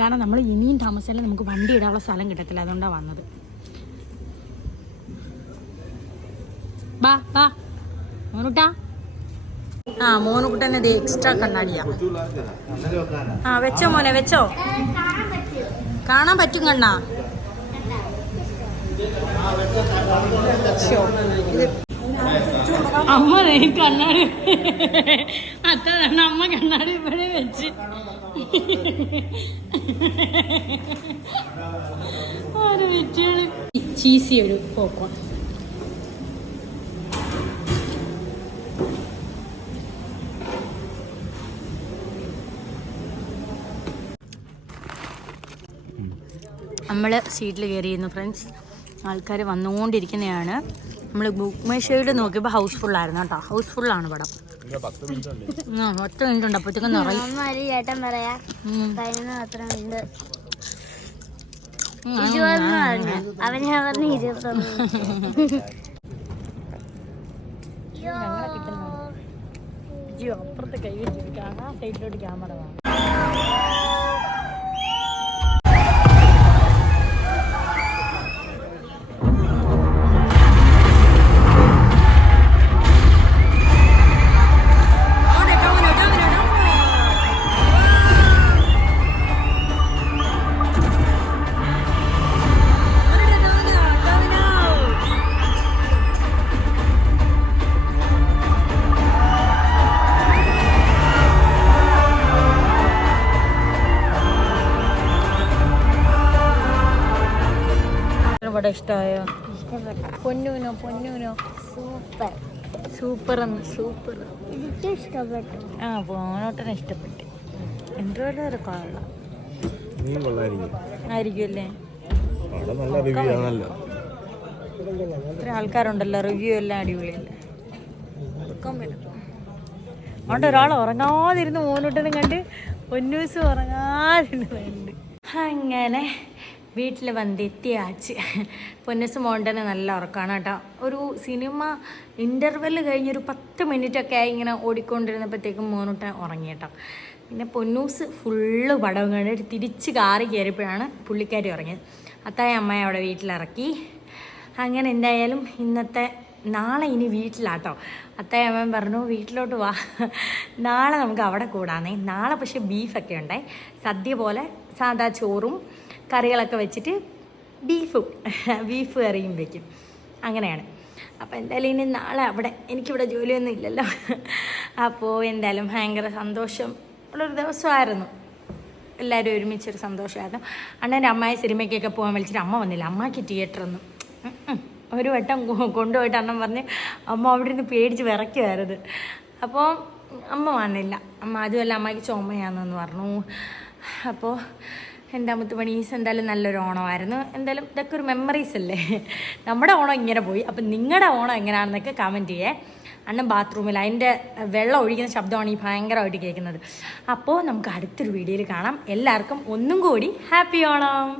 കാരണം നമ്മൾ ഇനിയും താമസിച്ചാലും നമുക്ക് വണ്ടി ഇടാനുള്ള സ്ഥലം കിട്ടത്തില്ല, അതുകൊണ്ടാണ് വന്നത്. ബാ ബാ മോനുട്ടാ. ആ മോനുകുട്ടനെ ഇത് എക്സ്ട്രാ കണ്ണാടിയാ. ആ വെച്ചോ മോനെ വെച്ചോ. കാണാൻ പറ്റും കണ്ണാ. അമ്മ കണ്ണാടി അതാണ് അമ്മ കണ്ണാടി ഇവിടെ വെച്ച് ചീസി ഒരു പോക്കോൺ. നമ്മൾ സീറ്റിൽ കയറിയിരുന്നു ഫ്രണ്ട്സ്. ആൾക്കാർ വന്നുകൊണ്ടിരിക്കുന്നതാണ്. നമ്മൾ ബുക്ക് മൈ ഷോയിൽ നോക്കിയപ്പോൾ ഹൗസ്ഫുള്ളായിരുന്നു കേട്ടോ. ഹൗസ്ഫുള്ളാണ് പടം. 10 മിനിറ്റ് ഉണ്ട് അപ്പോഴത്തേക്കും നിറയും. ചേട്ടൻ പറയാ അവന് പറഞ്ഞ 21. അപ്പുറത്ത് കൈ വെച്ചിരിക്കുകയാണ്. ആ സൈഡിലോട്ട് ക്യാമറ വേണം. ഇഷ്ടമായോ? പൊന്നൂനോ സൂപ്പർ സൂപ്പർ സൂപ്പർ. എനിക്ക് ഇഷ്ടപ്പെട്ടു. ആ പോണോട്ടനെ ഇഷ്ടപ്പെട്ടു. എൻട്രോയിഡ് വരെ കൊള്ളാം ആയിരിക്കുമല്ലേ. ഇത്ര ആൾക്കാരുണ്ടല്ലോ, റിവ്യൂ എല്ലാം അടിപൊളിയല്ലേ. അതുകൊണ്ട് ഒരാൾ ഉറങ്ങാതിരുന്ന് മോനോട്ടനും കണ്ട് പൊന്നൂസ് ഉറങ്ങാതിരുന്നുണ്ട്. അങ്ങനെ വീട്ടിൽ വന്നെത്തിയാച്ച്. പൊന്നസ് മോണ്ടന് നല്ല ഉറക്കമാണ് കേട്ടോ. ഒരു സിനിമ ഇൻ്റർവെല് കഴിഞ്ഞൊരു 10 മിനിറ്റൊക്കെ ആയി ഇങ്ങനെ ഓടിക്കൊണ്ടിരുന്നപ്പോഴത്തേക്കും മോനൂട്ടൻ ഉറങ്ങി കേട്ടോ. പിന്നെ പൊന്നൂസ് ഫുള്ള് പടം കണ്ടിട്ട് തിരിച്ച് കാറി കയറിയപ്പോഴാണ് പുള്ളിക്കാരി ഉറങ്ങിയത്. അത്തായ അമ്മയെ അവിടെ വീട്ടിലിറക്കി. അങ്ങനെ എന്തായാലും നാളെ ഇനി വീട്ടിലാട്ടോ. അത്തായ അമ്മ പറഞ്ഞു വീട്ടിലോട്ട് വാ, നാളെ നമുക്ക് അവിടെ കൂടാന്നേ. നാളെ പക്ഷേ ബീഫൊക്കെ ഉണ്ടായി. സദ്യ പോലെ സാദാ ചോറും കറികളൊക്കെ വെച്ചിട്ട് ബീഫ് കറിയും വയ്ക്കും. അങ്ങനെയാണ്. അപ്പോൾ എന്തായാലും ഇനി നാളെ അവിടെ, എനിക്കിവിടെ ജോലിയൊന്നും ഇല്ലല്ലോ. അപ്പോൾ എന്തായാലും ഭയങ്കര സന്തോഷം ഉള്ളൊരു ദിവസമായിരുന്നു. എല്ലാവരും ഒരുമിച്ചൊരു സന്തോഷമായിരുന്നു. അണ്ണൻ്റെ അമ്മായി സിനിമയ്ക്കൊക്കെ പോകാൻ വിളിച്ചിട്ട് അമ്മ വന്നില്ല. അമ്മയ്ക്ക് തിയേറ്ററൊന്നും ഒരു വട്ടം കൊണ്ടുപോയിട്ട് അണ്ണൻ പറഞ്ഞ് അമ്മ അവിടെ നിന്ന് പേടിച്ച് വിറയ്ക്കുമായിരുന്നു. അപ്പോൾ അമ്മ വന്നില്ല. അതുമല്ല അമ്മയ്ക്ക് ചുമയാണെന്ന് പറഞ്ഞു. അപ്പോൾ എൻ്റെ മുത്തുമണീസ് എന്തായാലും നല്ലൊരു ഓണമായിരുന്നു. എന്തായാലും ഇതൊക്കെ ഒരു മെമ്മറീസ് അല്ലേ. നമ്മുടെ ഓണം ഇങ്ങനെ പോയി. അപ്പം നിങ്ങളുടെ ഓണം എങ്ങനെയാണെന്നൊക്കെ കമൻറ്റ് ചെയ്യേ. അണ്ണൻ ബാത്റൂമിൽ അതിൻ്റെ വെള്ളം ഒഴിക്കുന്ന ശബ്ദമാണ് ഈ ഭയങ്കരമായിട്ട് കേൾക്കുന്നത്. അപ്പോൾ നമുക്ക് അടുത്തൊരു വീഡിയോയിൽ കാണാം. എല്ലാവർക്കും ഒന്നും കൂടി ഹാപ്പി ഓണം.